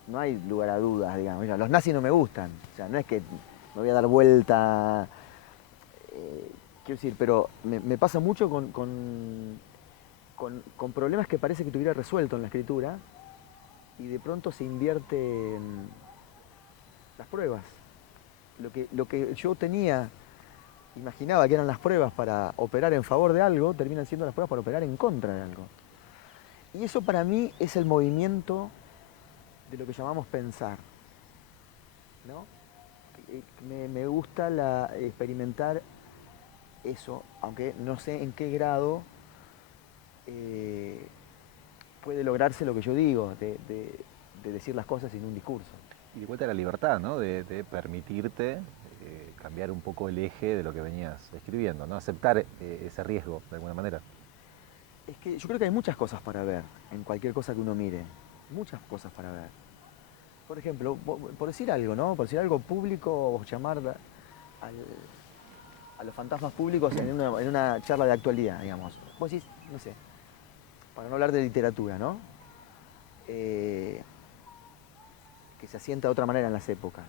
no hay lugar a dudas, digamos. Mira, los nazis no me gustan, o sea, no es que me voy a dar vuelta, quiero decir, pero me pasa mucho con problemas que parece que tuviera resuelto en la escritura y de pronto se invierten las pruebas. Lo que yo imaginaba que eran las pruebas para operar en favor de algo, terminan siendo las pruebas para operar en contra de algo. Y eso para mí es el movimiento de lo que llamamos pensar, ¿no? Me gusta experimentar eso, aunque no sé en qué grado puede lograrse lo que yo digo, de decir las cosas sin un discurso. Y de vuelta a la libertad, ¿no? De permitirte cambiar un poco el eje de lo que venías escribiendo, ¿no? Aceptar ese riesgo de alguna manera. Es que yo creo que hay muchas cosas para ver en cualquier cosa que uno mire. Muchas cosas para ver. Por ejemplo, por decir algo, ¿no? Por decir algo público o llamar a los fantasmas públicos en una charla de actualidad, digamos. Vos decís, no sé, para no hablar de literatura, ¿no? Que se asienta de otra manera en las épocas.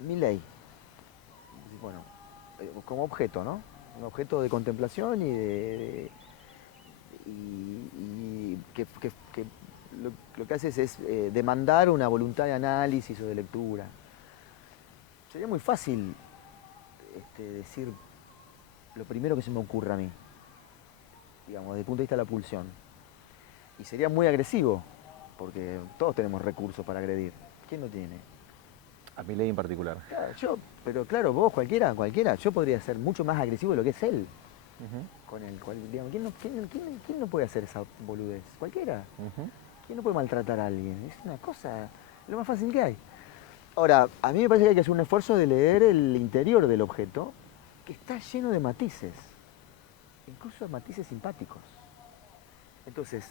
Milei, bueno, como objeto, ¿no? Un objeto de contemplación y que lo que hace es demandar una voluntad de análisis o de lectura. Sería muy fácil decir lo primero que se me ocurra a mí, digamos, desde el punto de vista de la pulsión. Y sería muy agresivo, porque todos tenemos recursos para agredir. ¿Quién no tiene? A Milei en particular. Claro, pero claro, vos, cualquiera, yo podría ser mucho más agresivo de lo que es él. Con él. Digamos, ¿quién no puede hacer esa boludez? Cualquiera. ¿Quién no puede maltratar a alguien? Es una cosa, lo más fácil que hay. Ahora, a mí me parece que hay que hacer un esfuerzo de leer el interior del objeto, que está lleno de matices, incluso matices simpáticos. Entonces,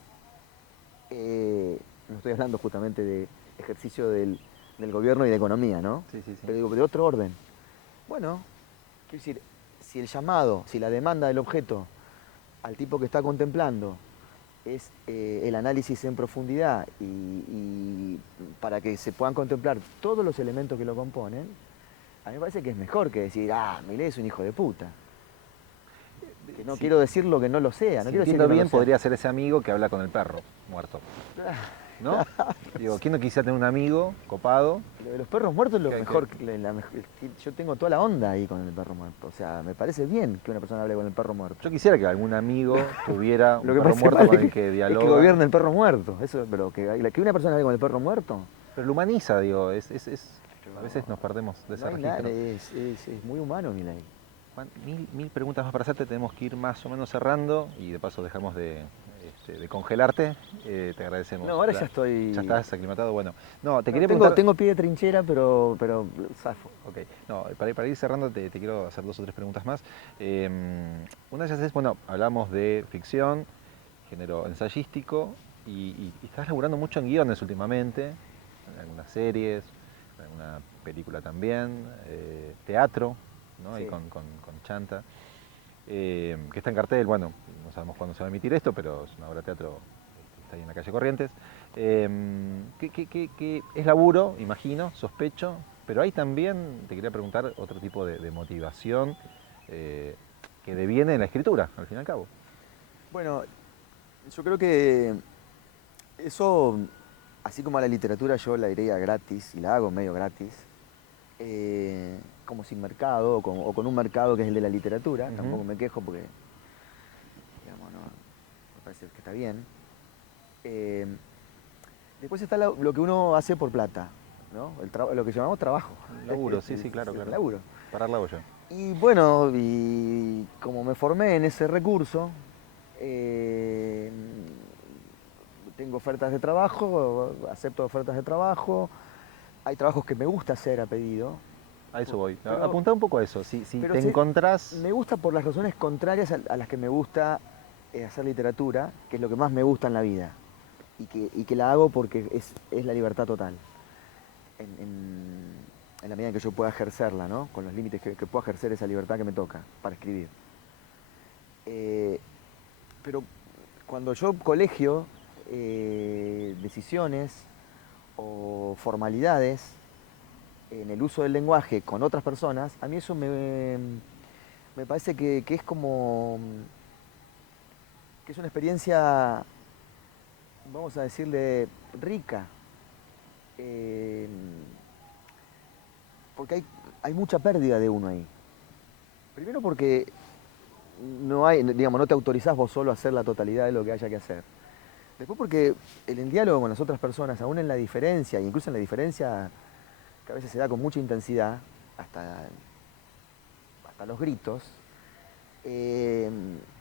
no estoy hablando justamente de ejercicio del gobierno y de economía, ¿no? Sí. Pero digo, de otro orden. Bueno, quiero decir, si el llamado, si la demanda del objeto al tipo que está contemplando es el análisis en profundidad y para que se puedan contemplar todos los elementos que lo componen, a mí me parece que es mejor que decir, Milei es un hijo de puta. Que no quiero decir lo que no lo sea. No quiero decir entiendo que no bien, lo sea. podría ser ese amigo que habla con el perro muerto. ¿no? Digo, ¿quién no quisiera tener un amigo copado? Lo de los perros muertos es lo Que- mejor, yo tengo toda la onda ahí con el perro muerto. O sea, me parece bien que una persona hable con el perro muerto. Yo quisiera que algún amigo tuviera un Lo que perro parece muerto mal con es el que, que es dialoga. que gobierne el perro muerto. Eso, pero que una persona hable con el perro muerto, Pero lo humaniza, digo, a veces nos perdemos de ese no hay nada, registro. es muy humano, Milei. Juan, mil preguntas más para hacerte, tenemos que ir más o menos cerrando y de paso dejamos de congelarte, te agradecemos. No, ahora ya estoy. Ya estás aclimatado, bueno. No, te No, quería preguntar... tengo pie de trinchera, pero zafo. Ok, no, para ir cerrando te quiero hacer 2 o 3 preguntas más. Una de ellas es, bueno, hablamos de ficción, género ensayístico y estás laburando mucho en guiones últimamente, en algunas series, en alguna película también, teatro, ¿no? Ahí Sí. con Chanta, que está en cartel, bueno, no sabemos cuándo se va a emitir esto, pero es una obra de teatro que está ahí en la calle Corrientes. Que es laburo, imagino, sospecho, pero hay también, te quería preguntar, otro tipo de motivación que deviene en la escritura, al fin y al cabo. Bueno, yo creo que eso, así como a la literatura yo la diría gratis, y la hago medio gratis, como sin mercado, o con un mercado que es el de la literatura, tampoco me quejo porque, digamos, no, me parece que está bien. Eh, Después está lo que uno hace por plata, ¿no? Lo que llamamos trabajo. Laburo, sí, claro, El claro. laburo. Parar la olla. Y bueno, y como me formé en ese recurso, eh, tengo ofertas de trabajo, acepto ofertas de trabajo, hay trabajos que me gusta hacer a pedido, A eso voy. pero, Apuntá un poco a eso. Si pero te encontrás... me gusta por las razones contrarias a las que me gusta hacer literatura, que es lo que más me gusta en la vida, y que la hago porque es la libertad total. En la medida en que yo pueda ejercerla, ¿no? Con los límites que pueda ejercer esa libertad que me toca para escribir. Pero cuando yo colegio decisiones o formalidades en el uso del lenguaje con otras personas, a mí eso me parece que es como que es una experiencia, vamos a decirle, rica. Eh, Porque hay mucha pérdida de uno ahí. Primero porque no hay, digamos, no te autorizás vos solo a hacer la totalidad de lo que haya que hacer. Después porque el diálogo con las otras personas, aún en la diferencia, e incluso en la diferencia que a veces se da con mucha intensidad, hasta, hasta los gritos,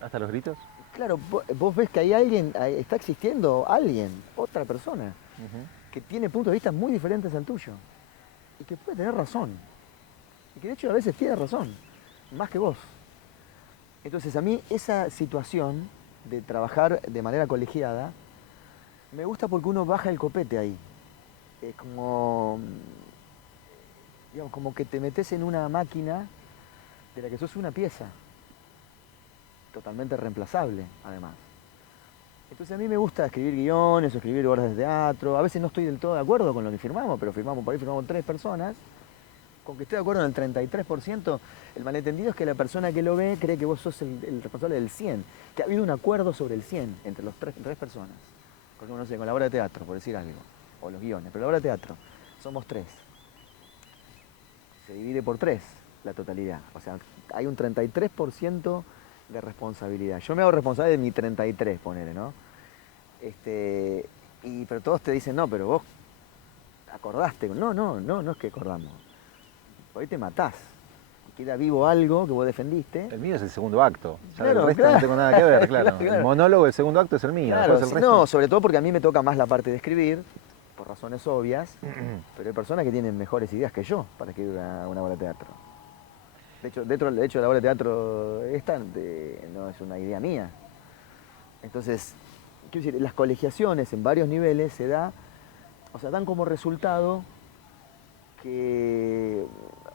¿Hasta los gritos? claro, vos ves que hay alguien, está existiendo alguien, otra persona, que tiene puntos de vista muy diferentes al tuyo y que puede tener razón. Y que de hecho a veces tiene razón, más que vos. Entonces a mí esa situación de trabajar de manera colegiada me gusta porque uno baja el copete ahí. Es como, digamos, como que te metes en una máquina de la que sos una pieza, totalmente reemplazable además. Entonces a mí me gusta escribir guiones o escribir obras de teatro. A veces no estoy del todo de acuerdo con lo que firmamos, pero por ahí firmamos 3 personas. Con que esté de acuerdo en el 33%, el malentendido es que la persona que lo ve cree que vos sos el responsable del 100%, que ha habido un acuerdo sobre el 100 entre los tres personas. Por ejemplo, no sé, con la obra de teatro, por decir algo, o los guiones, pero la obra de teatro, somos 3. Se divide por 3 la totalidad, o sea, hay un 33% de responsabilidad. Yo me hago responsable de mi 33, ponele, ¿no? Pero todos te dicen, no, pero vos acordaste. No es que acordamos. Por ahí te matás. Y queda vivo algo que vos defendiste. El mío es el segundo acto. Ya Claro, del resto claro. no tengo nada que ver, claro. Claro. El monólogo del segundo acto es el mío. Claro, Después el resto... no, sobre todo porque a mí me toca más la parte de escribir, por razones obvias, pero hay personas que tienen mejores ideas que yo para escribir una obra de teatro. De hecho la obra de teatro esta no es una idea mía. Entonces, quiero decir, las colegiaciones en varios niveles dan como resultado que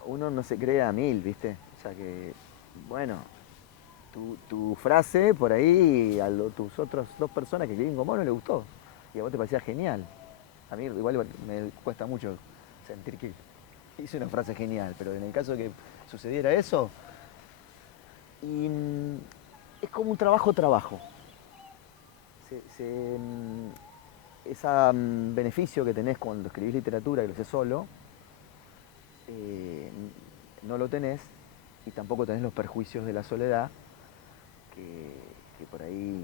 uno no se crea a 1000, ¿viste? O sea que, bueno, tu frase por ahí a tus otras 2 personas que escribían como no le gustó y a vos te parecía genial. A mí igual me cuesta mucho sentir que hice una frase genial, pero en el caso de que sucediera eso, es como un trabajo. ese beneficio que tenés cuando escribís literatura, que lo haces solo, eh, no lo tenés, y tampoco tenés los perjuicios de la soledad, que, que por ahí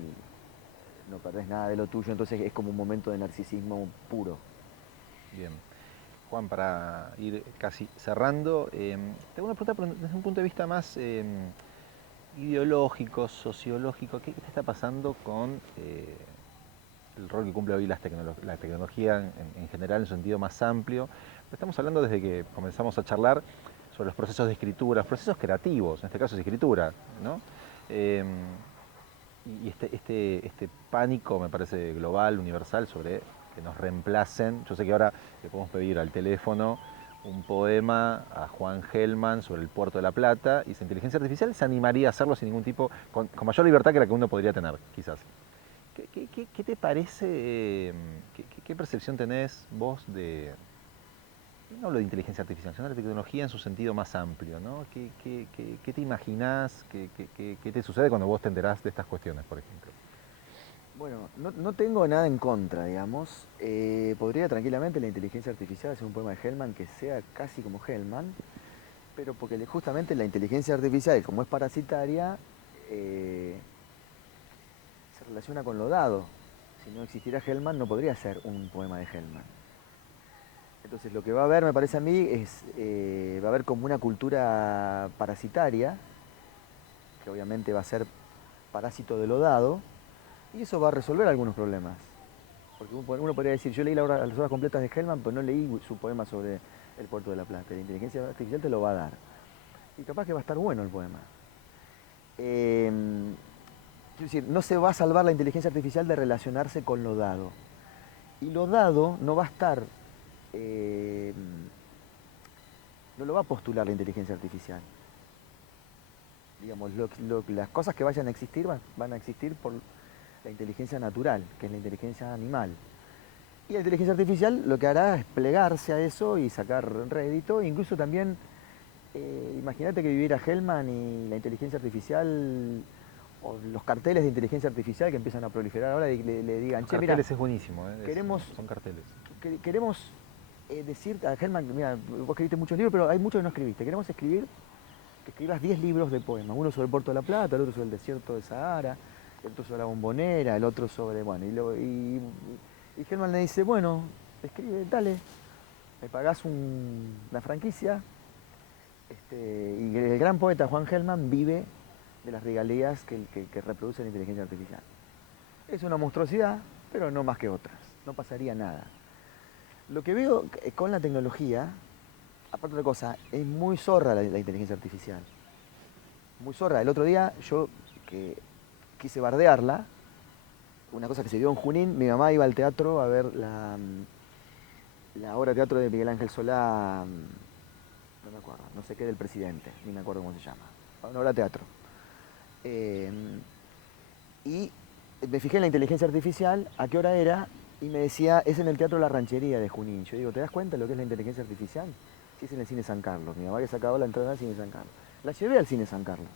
no perdés nada de lo tuyo, entonces es como un momento de narcisismo puro. Bien. Juan, para ir casi cerrando, tengo una pregunta desde un punto de vista más ideológico, sociológico. ¿Qué te está pasando con el rol que cumple hoy la tecnología en general, en su sentido más amplio? Estamos hablando desde que comenzamos a charlar sobre los procesos de escritura, los procesos creativos, en este caso es escritura, ¿no? Eh, y este pánico me parece global, universal, sobre que nos reemplacen. Yo sé que ahora le podemos pedir al teléfono un poema a Juan Gelman sobre el puerto de La Plata y esa inteligencia artificial se animaría a hacerlo sin ningún tipo, con mayor libertad que la que uno podría tener, quizás. ¿Qué te parece, qué percepción tenés vos de, no hablo de inteligencia artificial, sino de tecnología en su sentido más amplio, ¿no? ¿Qué te imaginás? ¿Qué te sucede cuando vos te enterás de estas cuestiones, por ejemplo? Bueno, no tengo nada en contra, digamos. Podría tranquilamente la inteligencia artificial hacer un poema de Hellman que sea casi como Hellman, pero porque justamente la inteligencia artificial, como es parasitaria, eh, se relaciona con lo dado. Si no existiera Hellman, no podría ser un poema de Hellman. Entonces lo que va a haber, me parece a mí, es va a haber como una cultura parasitaria, que obviamente va a ser parásito de lo dado, y eso va a resolver algunos problemas. Porque uno podría decir, yo leí las obras completas de Hellman, pero no leí su poema sobre el puerto de La Plata. La inteligencia artificial te lo va a dar. Y capaz que va a estar bueno el poema. Eh, quiero decir, no se va a salvar la inteligencia artificial de relacionarse con lo dado. Y lo dado no va a estar, eh, no lo va a postular la inteligencia artificial. Digamos, las cosas que vayan a existir van a existir por la inteligencia natural, que es la inteligencia animal. Y la inteligencia artificial lo que hará es plegarse a eso y sacar rédito. Incluso también, imagínate que viviera Hellman y la inteligencia artificial, o los carteles de inteligencia artificial que empiezan a proliferar ahora y le digan, Los che, mira, carteles es buenísimo, queremos, son carteles. queremos decir a Hellman, mira, vos escribiste muchos libros, pero hay muchos que no escribiste. Queremos que escribas 10 libros de poemas. Uno sobre el Puerto de la Plata, el otro sobre el desierto de Sahara, el otro sobre la Bombonera, el otro sobre, bueno, y Hellman le dice, bueno, escribe, dale, me pagás una franquicia. Y el gran poeta Juan Hellman vive de las regalías que reproduce la inteligencia artificial. Es una monstruosidad, pero no más que otras. No pasaría nada. Lo que veo con la tecnología, aparte de otra cosa, es muy zorra la inteligencia artificial. Muy zorra. El otro día yo que quise bardearla, una cosa que se dio en Junín, mi mamá iba al teatro a ver la obra de teatro de Miguel Ángel Solá, no me acuerdo, no sé qué del presidente, ni me acuerdo cómo se llama. Una obra de teatro. Eh, y me fijé en la inteligencia artificial, a qué hora era, y me decía, es en el Teatro La Ranchería de Junín. Yo digo, ¿te das cuenta de lo que es la inteligencia artificial? Sí, es en el Cine San Carlos. Mi mamá había sacado la entrada al Cine San Carlos. La llevé al Cine San Carlos.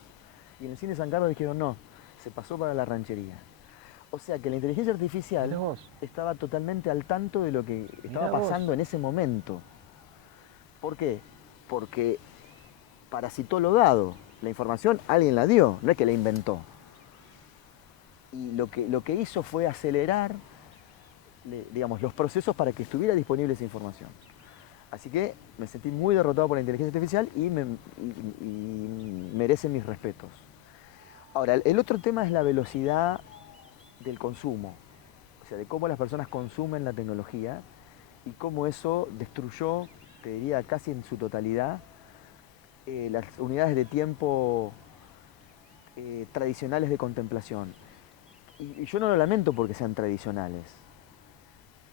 Y en el Cine San Carlos dijeron, no, se pasó para La Ranchería. O sea que la inteligencia artificial estaba totalmente al tanto de lo que estaba pasando en ese momento. ¿Por qué? Porque parasitó lo dado. La información alguien la dio, no es que la inventó. Y lo que hizo fue acelerar, digamos, los procesos para que estuviera disponible esa información. Así que me sentí muy derrotado por la inteligencia artificial y merece mis respetos. Ahora, el otro tema es la velocidad del consumo, o sea, de cómo las personas consumen la tecnología y cómo eso destruyó, te diría casi en su totalidad, las unidades de tiempo tradicionales de contemplación. Y yo no lo lamento porque sean tradicionales,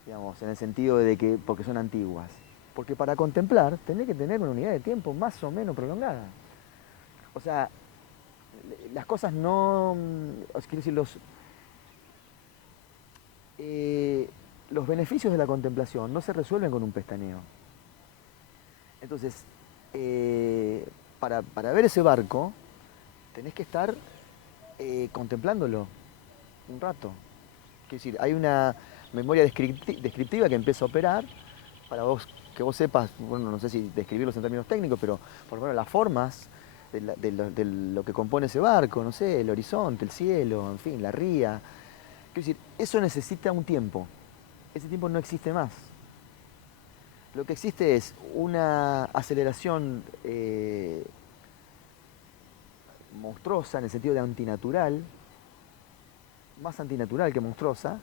digamos, en el sentido de que porque son antiguas. Porque para contemplar tenés que tener una unidad de tiempo más o menos prolongada. O sea, las cosas no, quiero decir, los beneficios de la contemplación no se resuelven con un pestaneo. Entonces, para ver ese barco, tenés que estar contemplándolo un rato. Quiero decir, memoria descriptiva que empieza a operar para vos, que vos sepas, bueno, no sé si describirlos en términos técnicos, pero por lo menos las formas de lo que compone ese barco, no sé, el horizonte, el cielo, en fin, la ría. Quiero decir, eso necesita un tiempo. Ese tiempo no existe más. Lo que existe es una aceleración monstruosa en el sentido de antinatural, más antinatural que monstruosa,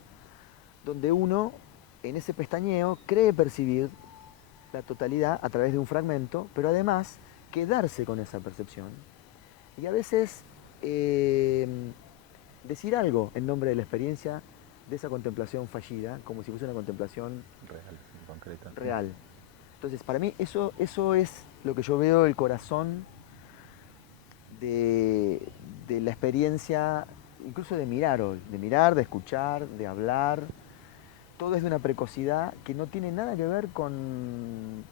donde uno en ese pestañeo cree percibir la totalidad a través de un fragmento, pero además quedarse con esa percepción y a veces decir algo en nombre de la experiencia de esa contemplación fallida, como si fuese una contemplación Real, concreta. real. Entonces, para mí eso es lo que yo veo el corazón de, de la experiencia, incluso de mirar hoy, de escuchar, de hablar. Todo es de una precocidad que no tiene nada que ver con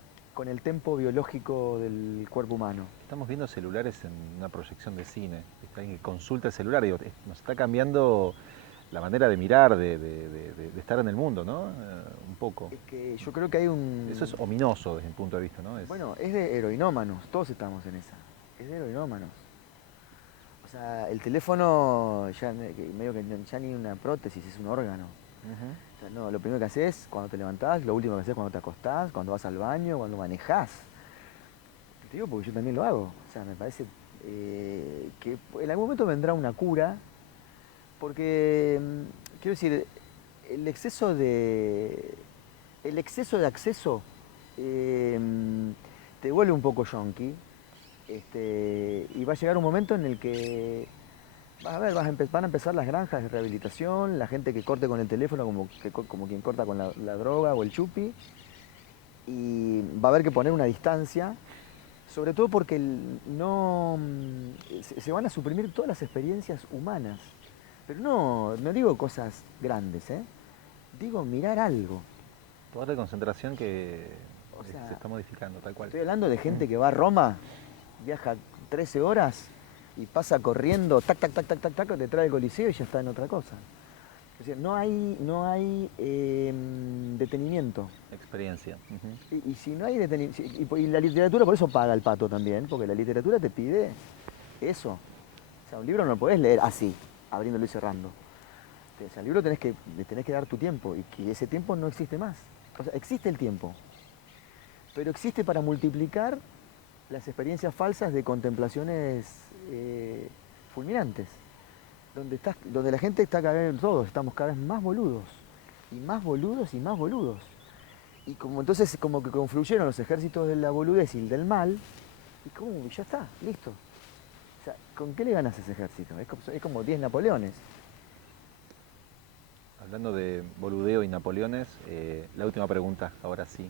el tempo biológico del cuerpo humano. Estamos viendo celulares en una proyección de cine. Alguien que consulta el celular, digo, nos está cambiando la manera de mirar, de estar en el mundo, ¿no? Un poco. Es que yo creo que hay un... Eso es ominoso desde mi punto de vista, ¿no? Bueno, es de heroinómanos, todos estamos en esa. Es de heroinómanos. O sea, el teléfono ya medio que ya ni una prótesis, es un órgano. O sea, no, lo primero que haces cuando te levantás, lo último que haces cuando te acostás, cuando vas al baño, cuando manejás. Te digo porque yo también lo hago. O sea, me parece que en algún momento vendrá una cura, porque quiero decir, el exceso de, el exceso de acceso eh, te vuelve un poco yonki. Y va a llegar un momento en el que vas a ver, van a empezar las granjas de rehabilitación, la gente que corte con el teléfono como quien corta con la droga o el chupi, y va a haber que poner una distancia, sobre todo porque no se van a suprimir todas las experiencias humanas. Pero no digo cosas grandes, digo mirar algo. Poder de concentración que O sea, se está modificando, tal cual. estoy hablando de gente que va a Roma, viaja 13 horas y pasa corriendo, tac, tac, tac, tac, tac, tac, detrás del Coliseo y ya está en otra cosa. Es decir, no hay detenimiento. Experiencia. Y si no hay detenimiento, y la literatura por eso paga el pato también, porque la literatura te pide eso. O sea, un libro no lo podés leer así, abriéndolo y cerrando. O sea, al libro le tenés que dar tu tiempo y que ese tiempo no existe más. O sea, existe el tiempo, pero existe para multiplicar las experiencias falsas de contemplaciones fulminantes, donde la gente está cada vez, todos estamos cada vez más boludos, y más boludos y más boludos. Y como entonces como que confluyeron los ejércitos de la boludez y el del mal, y como ya está, listo. O sea, ¿con qué le ganas a ese ejército? Es como 10 Napoleones. Hablando de boludeo y Napoleones, la última pregunta, ahora sí.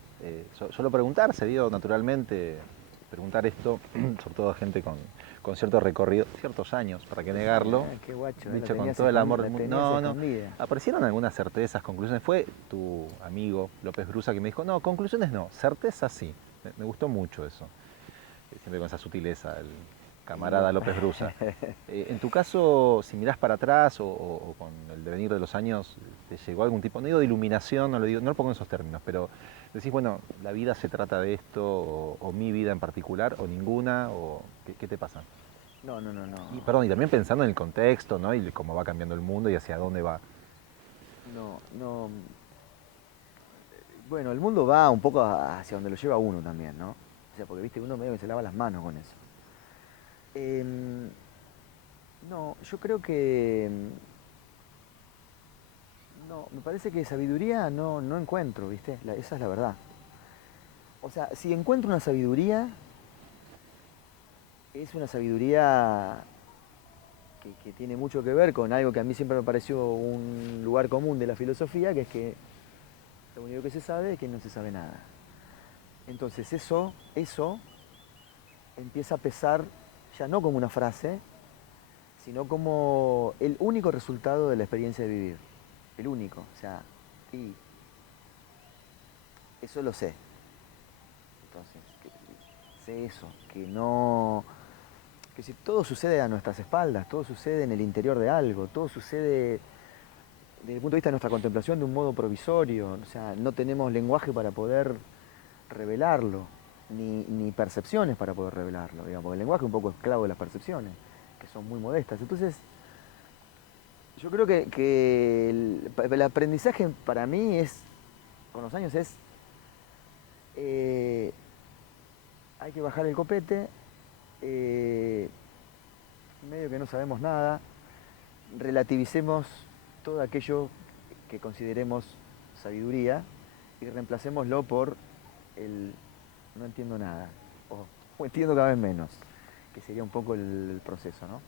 Solo preguntar, se dio naturalmente preguntar esto, sobre todo a gente con cierto recorrido, ciertos años, para qué negarlo. Qué guacho, Dicho con todo el amor del mundo. No, escondida. aparecieron algunas certezas, conclusiones. Fue tu amigo López Brusa que me dijo, no, conclusiones no, certezas sí. Me gustó mucho eso. Siempre con esa sutileza, el camarada López Brusa. En tu caso, si mirás para atrás o con el devenir de los años, ¿te llegó algún tipo, no digo de iluminación, no lo pongo en esos términos, pero decís, bueno, la vida se trata de esto, o mi vida en particular, o ninguna, o ¿qué te pasa? No. Y perdón, y también pensando en el contexto, ¿no? Y cómo va cambiando el mundo y hacia dónde va. No. Bueno, el mundo va un poco hacia donde lo lleva uno también, ¿no? O sea, porque viste, uno medio que se lava las manos con eso. No, yo creo que no, me parece que sabiduría no encuentro, ¿viste? Esa es la verdad. O sea, si encuentro una sabiduría, es una sabiduría que tiene mucho que ver con algo que a mí siempre me pareció un lugar común de la filosofía, que es que lo único que se sabe es que no se sabe nada. Entonces eso empieza a pesar ya no como una frase, sino como el único resultado de la experiencia de vivir. El único, o sea, y eso lo sé. Entonces, sé eso, que si todo sucede a nuestras espaldas, todo sucede en el interior de algo, todo sucede desde el punto de vista de nuestra contemplación, de un modo provisorio. O sea, no tenemos lenguaje para poder revelarlo, ni percepciones para poder revelarlo, digamos, porque el lenguaje es un poco esclavo de las percepciones, que son muy modestas. Entonces, yo creo que el aprendizaje para mí es, con los años, es eh, hay que bajar el copete, eh, medio que no sabemos nada, relativicemos todo aquello que consideremos sabiduría y reemplacémoslo por el no entiendo nada, o entiendo cada vez menos, que sería un poco el proceso, ¿no?